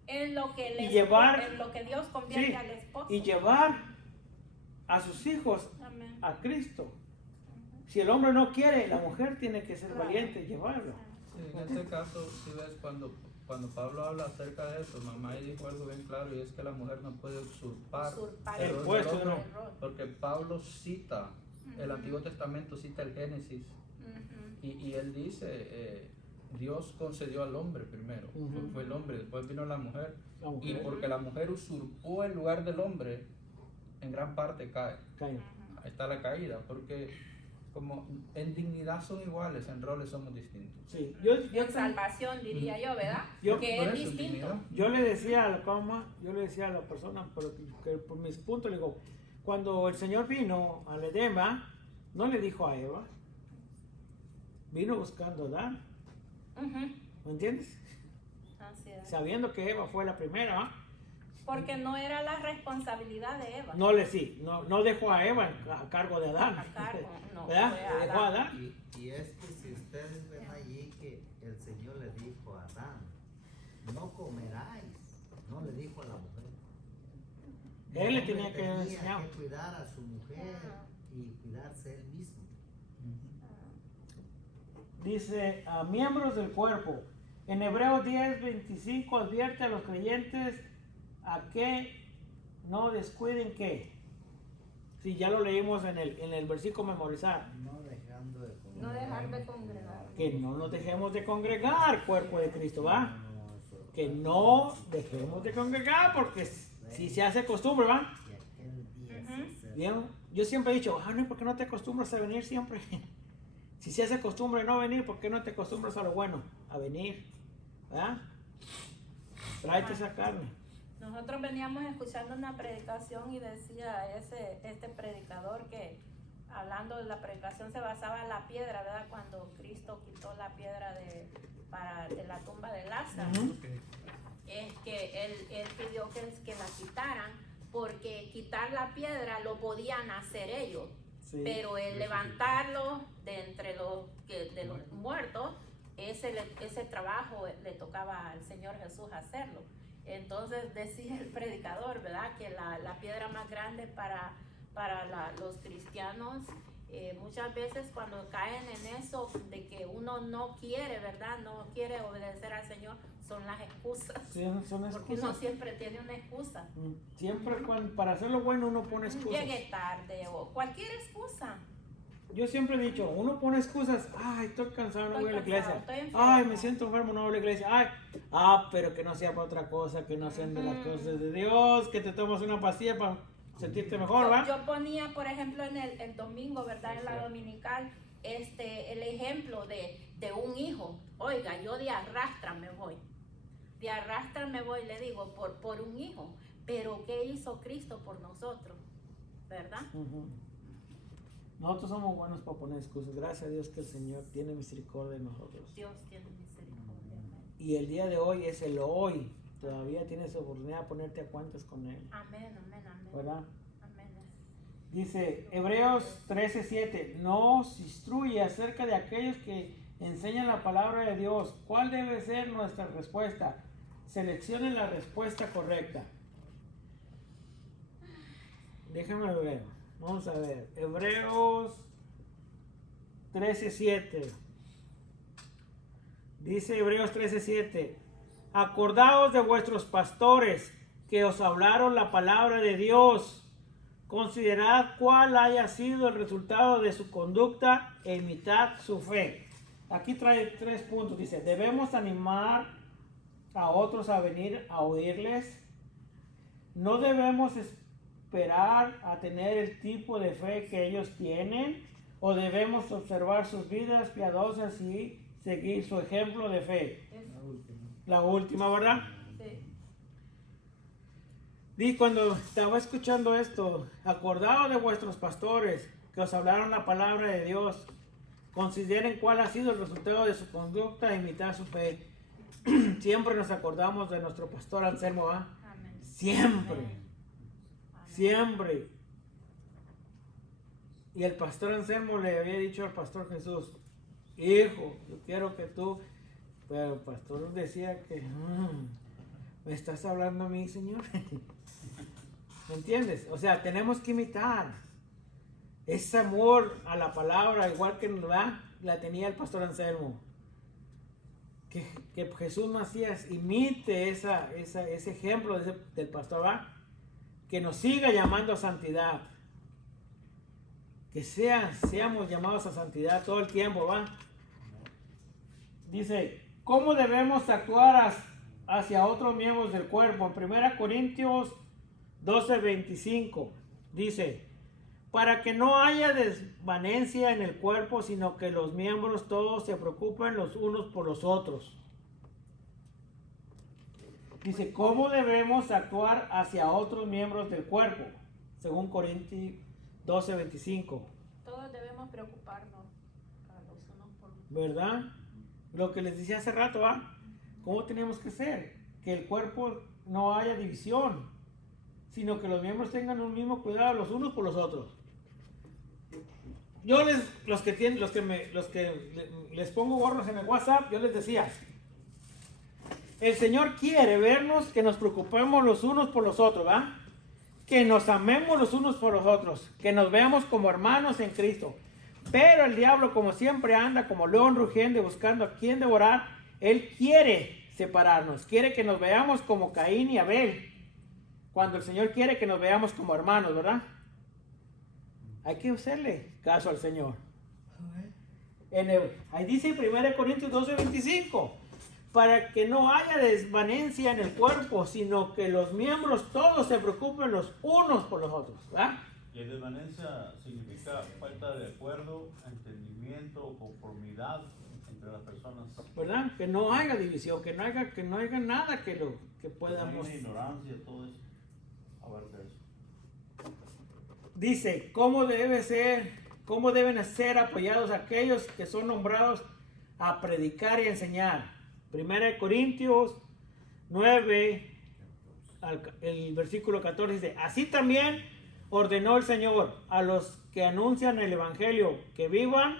en lo que y les- llevar- en lo que Dios convierte sí, al esposo. y llevar a sus hijos Amén. a Cristo. Si el hombre no quiere, la mujer tiene que ser Claro. valiente y llevarlo. Sí, en este caso, si ves, cuando Pablo habla acerca de eso, mamá ahí dijo algo bien claro y es que la mujer no puede usurpar Usurpar el rol del puesto, hombre, el rol. porque Pablo cita, el Antiguo Testamento cita el Génesis Ujú. y él dice, Dios concedió al hombre primero, Ujú. fue el hombre, después vino la mujer, La y mujer porque la mujer usurpó el lugar del hombre, en gran parte cae. cae. Ahí está la caída, porque como en dignidad son iguales, en roles somos distintos. Sí, En salvación diría yo, ¿verdad? Yo- que Por es eso, distinto. dignidad. yo le decía a la cama, yo le decía a la persona, pero que por mis puntos, le digo, cuando el Señor vino al Edema, no le dijo a Eva, vino buscando a Adán, Ujú. ¿me entiendes? Así es. Sabiendo que Eva fue la primera, ¿va? Porque no era la responsabilidad de Eva. No dejó a Eva a cargo de Adán, A cargo, no, ¿verdad? fue a Le dejó a Adán. Adán. Y es que si ustedes ven allí que el Señor le dijo a Adán, no comeráis, no le dijo a la mujer. Él le El hombre tenía que enseñar. que cuidar a su mujer y cuidarse él mismo. Dice, a miembros del cuerpo. En Hebreos 10:25 advierte a los creyentes a que no descuiden que. Sí, ya lo leímos en el versículo memorizar. No dejando de comer. No dejar de congregar. Que no nos dejemos de congregar, cuerpo de Cristo, ¿va? No, eso- Que no dejemos de congregar porque si se hace costumbre, ¿va? Y aquel día Ujú. se acerca. Bien, yo siempre he dicho, no, ¿por qué no te acostumbras a venir siempre? Si se hace costumbre no venir, ¿por qué no te acostumbras a lo bueno? A venir, ¿verdad? Tráete esa carne. Nosotros veníamos escuchando una predicación y decía este predicador que hablando de la predicación se basaba en la piedra, ¿verdad? Cuando Cristo quitó la piedra de la tumba de Lázaro. Ujú. Es que él pidió que la quitaran porque quitar la piedra lo podían hacer ellos. Sí. Pero el levantarlo de entre de los muertos, ese trabajo le tocaba al Señor Jesús hacerlo. Entonces decía el predicador, ¿verdad? Que la piedra más grande para los cristianos, muchas veces cuando caen en eso de que uno no quiere, ¿verdad? No quiere obedecer al Señor, son las excusas. Sí, son Porque uno excusas. siempre tiene una excusa. Siempre para hacer lo bueno uno pone excusas. Llegué tarde o cualquier excusa. Yo siempre he dicho, uno pone excusas, ay, estoy cansado, no Estoy voy a la cansado, iglesia. estoy enfermo. Ay, me siento enfermo, no voy a la iglesia. Ay, pero que no sea para otra cosa, que no sean de las cosas de Dios, que te tomas una pastilla para sentirte mejor, ¿va? Yo ponía, por ejemplo, en el domingo, ¿verdad? En la dominical, el ejemplo de un hijo. Oiga, yo de arrastra me voy. De arrastra me voy, le digo, por un hijo. Pero ¿qué hizo Cristo por nosotros? ¿Verdad? Ujú. Nosotros somos buenos para poner excusas. Gracias a Dios que el Señor tiene misericordia de nosotros. Dios tiene misericordia. Y el día de hoy es el hoy. Todavía tienes oportunidad de ponerte a cuentas con Él, Amén, amén, amén. ¿verdad? Amén. Dice Hebreos 13:7, nos instruye acerca de aquellos que enseñan la palabra de Dios. ¿Cuál debe ser nuestra respuesta? Seleccionen la respuesta correcta. Déjame ver, vamos a ver. Hebreos 13:7. Dice Hebreos 13:7, acordaos de vuestros pastores que os hablaron la palabra de Dios. Considerad cuál haya sido el resultado de su conducta e imitad su fe. Aquí trae 3 puntos. Dice, debemos animar a otros a venir a oírles. No debemos esperar a tener el tipo de fe que ellos tienen. O debemos observar sus vidas piadosas y seguir su ejemplo de fe. La última, ¿verdad? Sí. Y cuando estaba escuchando esto, acordaos de vuestros pastores que os hablaron la palabra de Dios. Consideren cuál ha sido el resultado de su conducta e imitar su fe. Siempre nos acordamos de nuestro pastor Anselmo, ¿ah? Amén. Siempre, Amén. siempre. Y el pastor Anselmo le había dicho al pastor Jesús, hijo, yo quiero que tú, pero el pastor decía que, ¿me estás hablando a mí, Señor? ¿Me entiendes? O sea, tenemos que imitar ese amor a la palabra, igual que la tenía el pastor Anselmo. Que Jesús Macías imite ese ejemplo del pastor, ¿va? Que nos siga llamando a santidad. Que seamos llamados a santidad todo el tiempo, ¿va? Dice, ¿cómo debemos actuar hacia otros miembros del cuerpo? En 1 Corintios 12:25 dice, para que no haya desvanencia en el cuerpo, sino que los miembros todos se preocupen los unos por los otros. Dice, ¿cómo debemos actuar hacia otros miembros del cuerpo? Según Corintios 12:25. Todos debemos preocuparnos a los unos por los otros. ¿Verdad? Lo que les decía hace rato, ¿va? ¿Cómo tenemos que ser? Que el cuerpo no haya división, sino que los miembros tengan un mismo cuidado los unos por los otros. Yo los que les pongo gorros en el WhatsApp, yo les decía, el Señor quiere vernos que nos preocupemos los unos por los otros, ¿va? Que nos amemos los unos por los otros, que nos veamos como hermanos en Cristo. Pero el diablo, como siempre, anda como león rugiente buscando a quien devorar. Él quiere separarnos, quiere que nos veamos como Caín y Abel, cuando el Señor quiere que nos veamos como hermanos, ¿verdad? Hay que hacerle caso al Señor. Ahí dice en 1 Corintios 12:25, para que no haya desvanencia en el cuerpo, sino que los miembros todos se preocupen los unos por los otros, ¿verdad? Y desvanencia significa falta de acuerdo, entendimiento o conformidad entre las personas. ¿Verdad? Que no haya división, que no haya nada que Hay podamos. una ignorancia, todo eso. Abarca eso. Dice, ¿cómo deben ser apoyados aquellos que son nombrados a predicar y enseñar? 1 Corintios 9, el versículo 14 dice, así también ordenó el Señor a los que anuncian el Evangelio, que vivan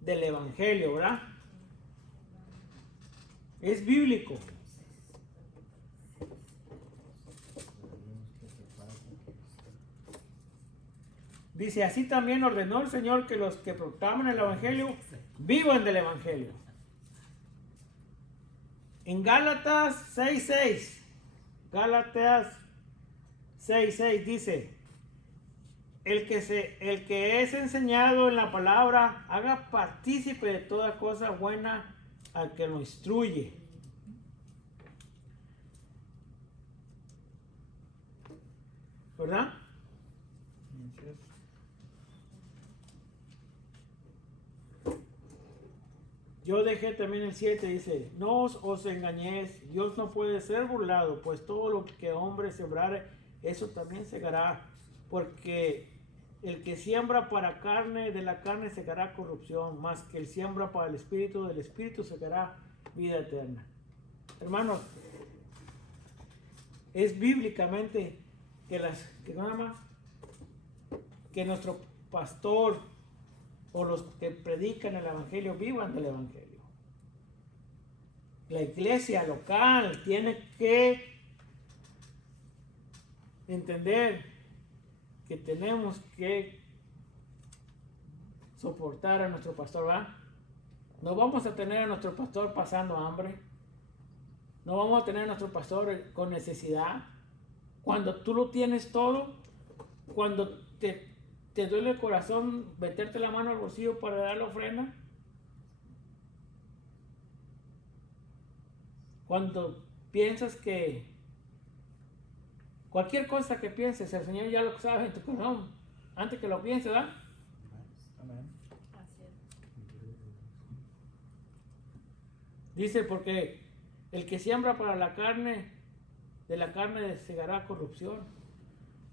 del Evangelio, ¿verdad? Es bíblico. Dice, así también ordenó el Señor que los que proclaman el Evangelio vivan del Evangelio. En Gálatas 6:6, Gálatas 6:6 dice, el que es enseñado en la palabra, haga partícipe de toda cosa buena al que lo instruye. ¿Verdad? Yo dejé también el 7, dice, no os engañéis, Dios no puede ser burlado, pues todo lo que hombre sembrare, eso también segará, porque el que siembra para carne, de la carne segará corrupción, más que el siembra para el espíritu, del espíritu segará vida eterna. Hermanos, es bíblicamente que nuestro pastor o los que predican el Evangelio vivan del Evangelio. La iglesia local tiene que entender que tenemos que soportar a nuestro pastor, ¿va? No vamos a tener a nuestro pastor pasando hambre. No vamos a tener a nuestro pastor con necesidad. Cuando tú lo tienes todo, cuando te duele el corazón meterte la mano al bolsillo para dar la ofrenda. Cuando piensas que cualquier cosa que pienses, el Señor ya lo sabe en tu corazón, antes que lo pienses, ¿verdad? Amén. Así es. Dice, porque el que siembra para la carne, de la carne segará corrupción,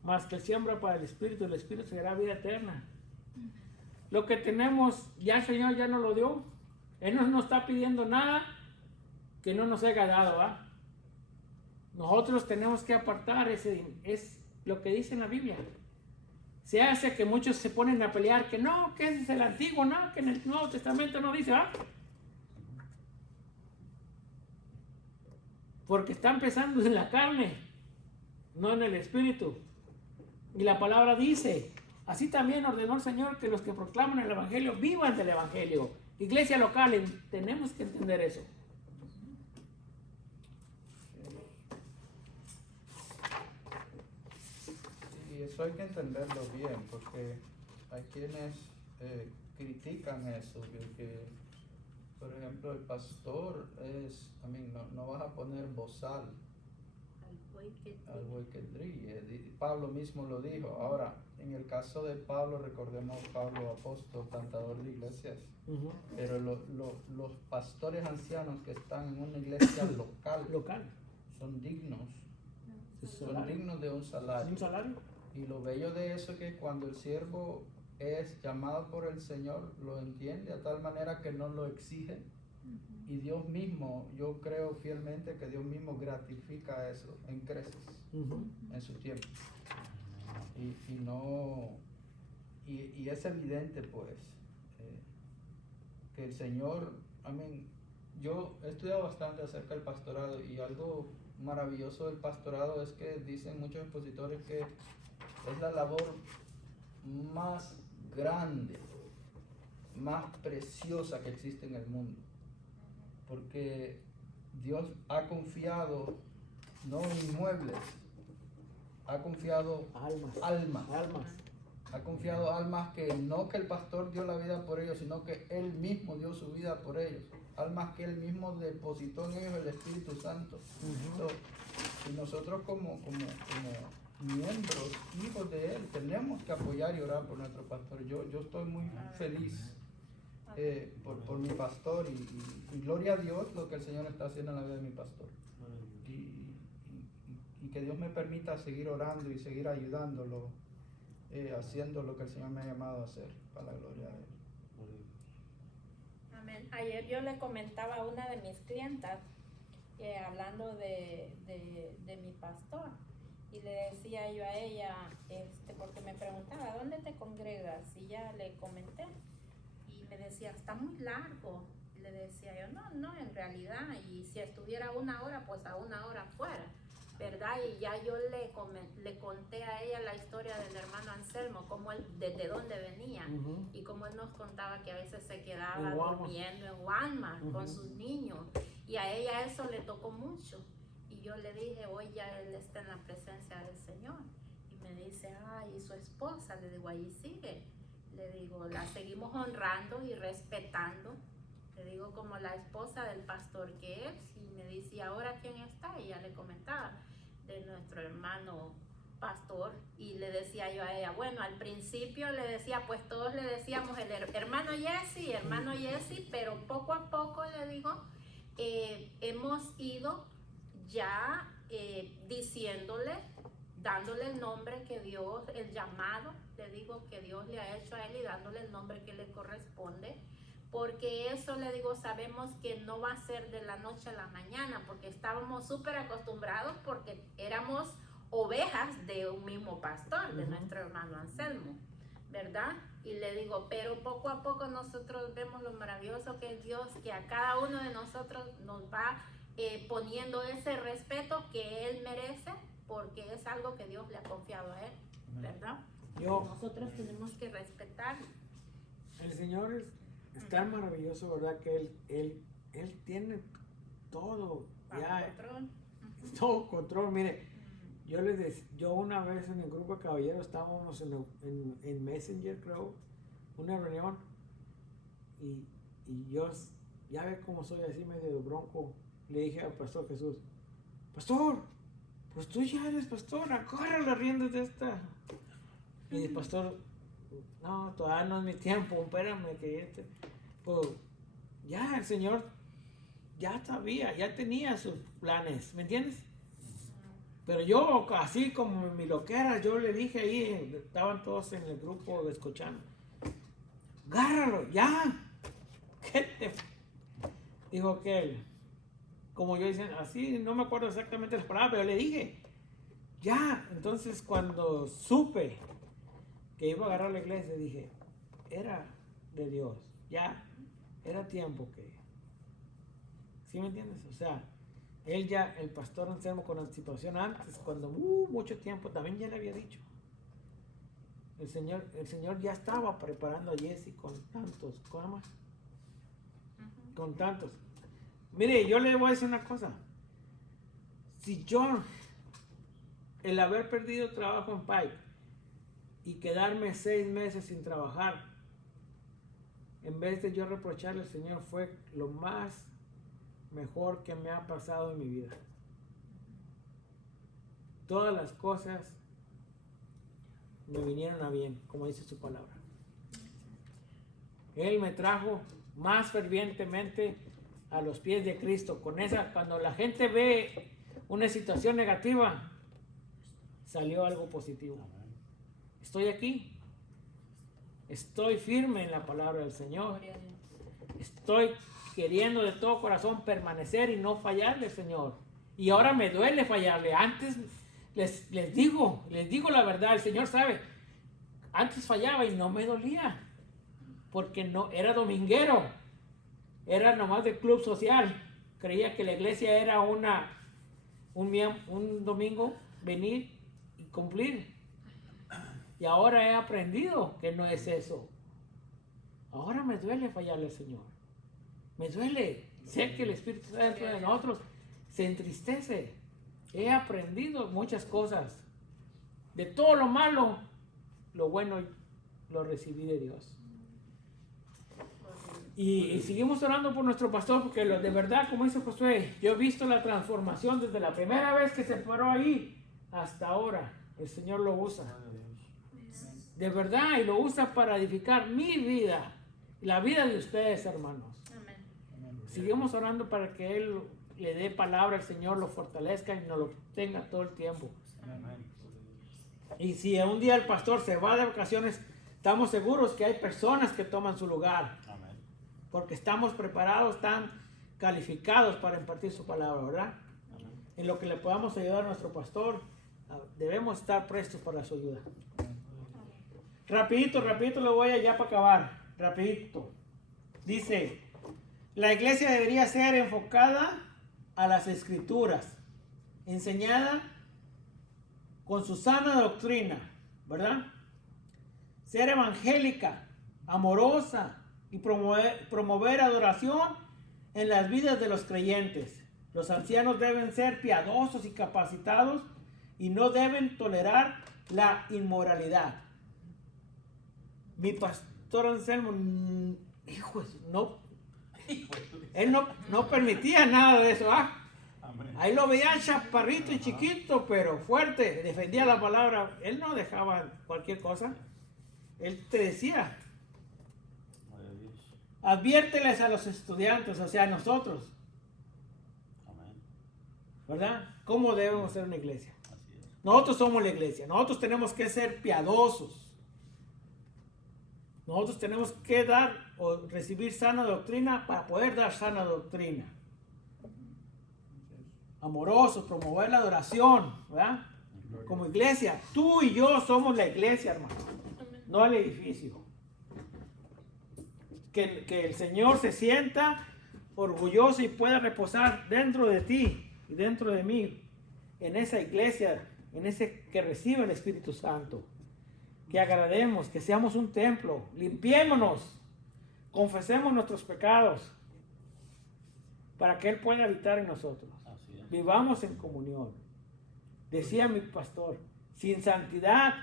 más que el siembra para el espíritu segará vida eterna. lo que tenemos, ya el Señor ya nos lo dio. Él no nos está pidiendo nada que no nos haya dado, ¿va? Nosotros tenemos que apartar es lo que dice en la Biblia. Se hace que muchos se ponen a pelear que no, que ese es el antiguo, no, que en el Nuevo Testamento no dice, ¿va? Porque están pensando en la carne, no en el espíritu. Y la palabra dice, así también ordenó el Señor que los que proclaman el Evangelio vivan del Evangelio. Iglesia local, tenemos que entender eso. Y eso hay que entenderlo bien, porque hay quienes critican eso, que por ejemplo el pastor no vas a poner bozal al buey que trille. Pablo mismo lo dijo. Ahora, en el caso de Pablo, recordemos Pablo apóstol, plantador de iglesias, pero los pastores ancianos que están en una iglesia local son dignos de un salario. ¿Un salario? Y lo bello de eso es que cuando el siervo es llamado por el Señor, lo entiende a tal manera que no lo exige. Y Dios mismo, yo creo fielmente que Dios mismo gratifica eso en creces, en su tiempo. Y es evidente pues que el Señor, yo he estudiado bastante acerca del pastorado, y algo maravilloso del pastorado es que dicen muchos expositores que es la labor más grande, más preciosa que existe en el mundo, porque Dios ha confiado no inmuebles, ha confiado almas. Ha confiado almas que no que el pastor dio la vida por ellos, sino que Él mismo dio su vida por ellos. Almas que Él mismo depositó en ellos el Espíritu Santo. Y nosotros como miembros, hijos de Él, tenemos que apoyar y orar por nuestro pastor. Yo estoy muy feliz por mi pastor, y gloria a Dios lo que el Señor está haciendo en la vida de mi pastor. Y que Dios me permita seguir orando y seguir ayudándolo, haciendo lo que el Señor me ha llamado a hacer, para la gloria de Él. Amén. Ayer yo le comentaba a una de mis clientas, hablando de mi pastor, y le decía yo a ella, porque me preguntaba, ¿dónde te congregas? Y ya le comenté, y me decía, está muy largo. Y le decía yo, no, en realidad, y si estuviera 1 hora, pues a 1 hora fuera, ¿verdad? Y ya yo le conté a ella la historia del hermano Anselmo, cómo él, desde dónde venía, y cómo él nos contaba que a veces se quedaba durmiendo en Walmart con sus niños, y a ella eso le tocó mucho. Y yo le dije, hoy ya él está en la presencia del Señor. Y me dice, ¿y su esposa? Le digo, ahí sigue. Le digo, la seguimos honrando y respetando. Le digo, como la esposa del pastor que es. Y me dice, ¿y ahora quién está? Y ya le comentaba de nuestro hermano pastor. Y le decía yo a ella, bueno, al principio le decía, pues todos le decíamos el hermano Jesse, pero poco a poco, le digo, hemos ido ya diciéndole, dándole el nombre que Dios, el llamado, le digo, que Dios le ha hecho a él, y dándole el nombre que le corresponde, porque eso, le digo, sabemos que no va a ser de la noche a la mañana, porque estábamos súper acostumbrados, porque éramos ovejas de un mismo pastor, de nuestro hermano Anselmo, ¿verdad? Y le digo, pero poco a poco nosotros vemos lo maravilloso que es Dios, que a cada uno de nosotros nos va poniendo ese respeto que él merece, porque es algo que Dios le ha confiado a él, ¿verdad? Nosotros tenemos que respetar. El Señor es tan maravilloso, ¿verdad? Que Él tiene todo, ya, todo control. Mire, yo una vez en el grupo de caballeros estábamos en Messenger, creo, una reunión, y yo, ya ve cómo soy así medio bronco, le dije al pastor Jesús, pastor, pues tú ya eres pastor, agarra las riendas de esta. Y el pastor, no, todavía no es mi tiempo, espérame que pues ya el Señor ya sabía, ya tenía sus planes, ¿me entiendes? Pero yo, así como mi loquera, yo le dije ahí, estaban todos en el grupo escuchando, agárralo, ya. ¿Qué te...? Dijo aquel, como yo dicen, así, no me acuerdo exactamente las palabras, pero le dije, ya. Entonces cuando supe que iba a agarrar la iglesia, dije, era de Dios, ya, era tiempo que... ¿Sí me entiendes? O sea, él ya, el pastor Anselmo con anticipación antes, cuando mucho tiempo, también ya le había dicho. El Señor ya estaba preparando a Jesse con tantos, ¿cómo? Con tantos. Mire, yo le voy a decir una cosa. Si yo, el haber perdido trabajo en Pipe y quedarme 6 meses sin trabajar, en vez de yo reprocharle al Señor, fue lo más mejor que me ha pasado en mi vida. Todas las cosas me vinieron a bien, como dice su palabra. Él me trajo más fervientemente a los pies de Cristo. Con esa, cuando la gente ve una situación negativa, salió algo positivo. Estoy aquí. Estoy firme en la palabra del Señor. Estoy queriendo de todo corazón permanecer y no fallarle, Señor. Y ahora me duele fallarle. Antes les digo la verdad, el Señor sabe. Antes fallaba y no me dolía. Porque no era dominguero. Era nomás del club social. Creía que la iglesia era un domingo venir y cumplir. Y ahora he aprendido que no es eso. Ahora me duele fallarle al Señor. Me duele. Sé que el Espíritu está dentro de nosotros. Se entristece. He aprendido muchas cosas. De todo lo malo, lo bueno lo recibí de Dios. Y seguimos orando por nuestro pastor, porque de verdad, como dice Josué, yo he visto la transformación desde la primera vez que se paró ahí hasta ahora. El Señor lo usa. De verdad, y lo usa para edificar mi vida y la vida de ustedes, hermanos. Seguimos orando para que Él le dé palabra al Señor, lo fortalezca y nos lo tenga todo el tiempo. Y si un día el pastor se va de vacaciones, estamos seguros que hay personas que toman su lugar. Porque estamos preparados, están calificados para impartir su palabra, ¿verdad? En lo que le podamos ayudar a nuestro pastor, debemos estar prestos para su ayuda. Rapidito le voy allá para acabar. Rapidito. Dice, la iglesia debería ser enfocada a las escrituras, enseñada con su sana doctrina, ¿verdad? Ser evangélica, amorosa y promover adoración en las vidas de los creyentes. Los ancianos deben ser piadosos y capacitados y no deben tolerar la inmoralidad. Mi pastor Anselmo, él no permitía nada de eso. Ahí lo veía chaparrito y chiquito, pero fuerte, defendía la palabra. Él no dejaba cualquier cosa. Él te decía, adviérteles a los estudiantes, o sea, a nosotros, ¿verdad? ¿Cómo debemos ser una iglesia? Nosotros somos la iglesia. Nosotros tenemos que ser piadosos. Nosotros tenemos que dar o recibir sana doctrina para poder dar sana doctrina. Amorosos, promover la adoración, ¿verdad? Como iglesia, tú y yo somos la iglesia, hermano, no el edificio. Que el Señor se sienta orgulloso y pueda reposar dentro de ti y dentro de mí, en esa iglesia, en ese que recibe el Espíritu Santo. Que agrademos, que seamos un templo, limpiémonos, confesemos nuestros pecados para que Él pueda habitar en nosotros. Vivamos en comunión. Decía mi pastor, sin santidad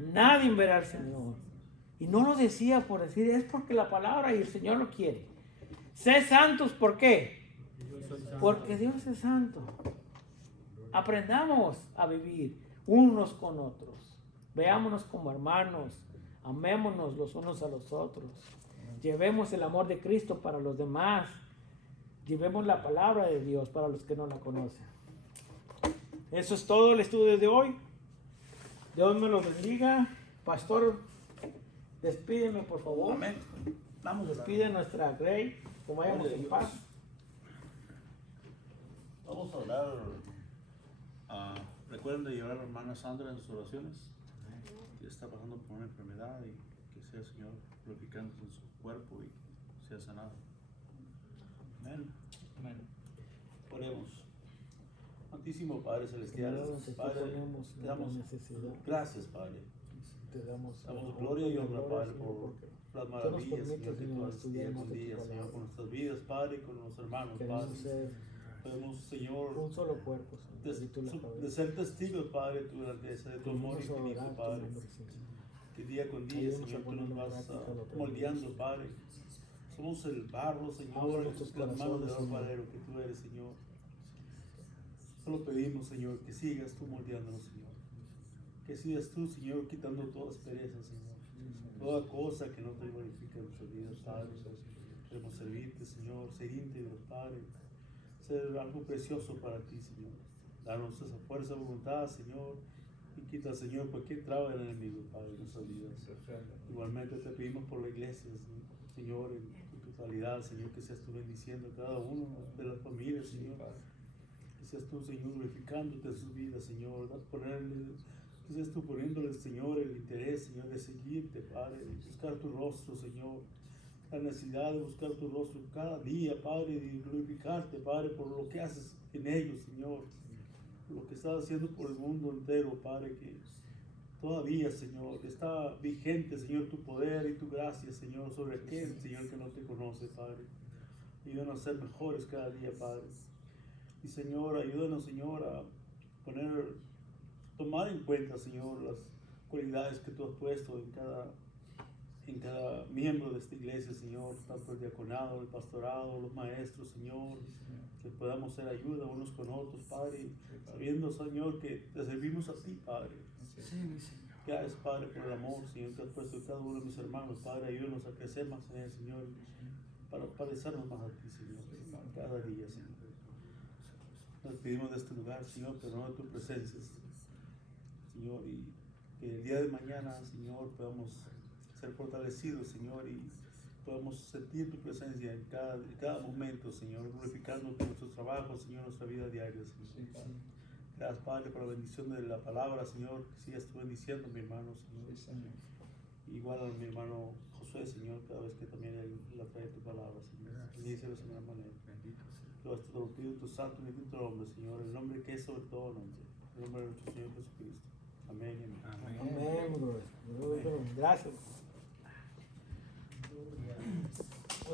nadie verá al Señor. Y no lo decía por decir, es porque la palabra y el Señor lo quiere. Sé santos, ¿por qué? Porque Dios es santo. Aprendamos a vivir unos con otros. Veámonos como hermanos. Amémonos los unos a los otros. Llevemos el amor de Cristo para los demás. Llevemos la palabra de Dios para los que no la conocen. Eso es todo el estudio de hoy. Dios me lo bendiga. Pastor, Despídeme, por favor. Amén. Vamos a Despide nuestra Grey, como vayamos en paz. Vamos a orar. Recuerden de llevar a la hermana Sandra en sus oraciones, que está pasando por una enfermedad y que sea el Señor glorificando en su cuerpo y sea sanado. Amén. Amén. Oremos. Santísimo Padre Celestial, Padre, te damos gracias, Padre. Te damos Gloria y honra, Padre, por porque las tú nos maravillas, permites, Señor, que tú Señor, haces estudiar día con más de tu día, Señor, palabra. con nuestras vidas, Padre, y con los hermanos, Queremos Padre. ser Podemos, Señor, un solo cuerpo, Señor. Y tú la de cabeza. ser testigos, Padre, de tu grandeza, de tu amor Venimos a infinito, adorar tu Padre. nombre, Señor. Que día con día, Ayúdanos a Señor, tú ponerlo nos en vas práctica, lo pedimos. moldeando, Padre. Somos el barro, Abra Señor, nuestros las manos del corazones, Señor. alfarero que tú eres, Señor. Solo pedimos, Señor, que sigas tú moldeándonos, Señor. Que sigas tú, Señor, quitando todas las perezas, Señor. Toda cosa que no te glorifica en nuestras vidas, Padre. Queremos servirte, Señor, ser íntegros, Padre. Ser algo precioso para ti, Señor. Danos esa fuerza, voluntad, Señor. Y quita, Señor, cualquier traba del enemigo, Padre, en nuestras vidas. Igualmente te pedimos por la iglesia, Señor, en tu totalidad, Señor, que seas tú bendiciendo a cada uno de las familias, Señor. Que seas tú, Señor, glorificándote en sus vidas, Señor. Que seas tú poniéndole, Señor, el interés, Señor, de seguirte, Padre, de buscar tu rostro, Señor. La necesidad de buscar tu rostro cada día, Padre, y glorificarte, Padre, por lo que haces en ellos, Señor. Lo que estás haciendo por el mundo entero, Padre, que todavía, Señor, está vigente, Señor, tu poder y tu gracia, Señor, sobre aquel, Señor, que no te conoce, Padre. Ayúdanos a ser mejores cada día, Padre. Y, Señor, ayúdanos, Señor, a tomar en cuenta, Señor, las cualidades que tú has puesto en cada miembro de esta iglesia, Señor, tanto el diaconado, el pastorado, los maestros, Señor, que podamos ser ayuda unos con otros, Padre, sabiendo, Señor, que te servimos a ti, Padre. Gracias, Padre, por el amor, Señor, que has puesto en cada uno de mis hermanos, Padre, ayúdanos a crecer más en el Señor, para parecernos más a ti, Señor, cada día, Señor. Nos pedimos de este lugar, Señor, pero no de tu presencia, Señor, y que el día de mañana, Señor, podamos ser fortalecidos, Señor, y podamos sentir tu presencia en cada momento, Señor, glorificándote en nuestros trabajos, Señor, en nuestra vida diaria, Señor. Gracias, Padre, por la bendición de la palabra, Señor, que sigas tú bendiciendo a mi hermano, Señor. Igual a mi hermano Josué, Señor, cada vez que también él la trae tu palabra, Señor. Bendícelo de gran manera. Todo esto te lo pido en tu santo y bendito nombre, Señor, el nombre que es sobre todo nombre, el nombre de nuestro Señor Jesucristo. Amén y amén. Amén, brother. Gracias.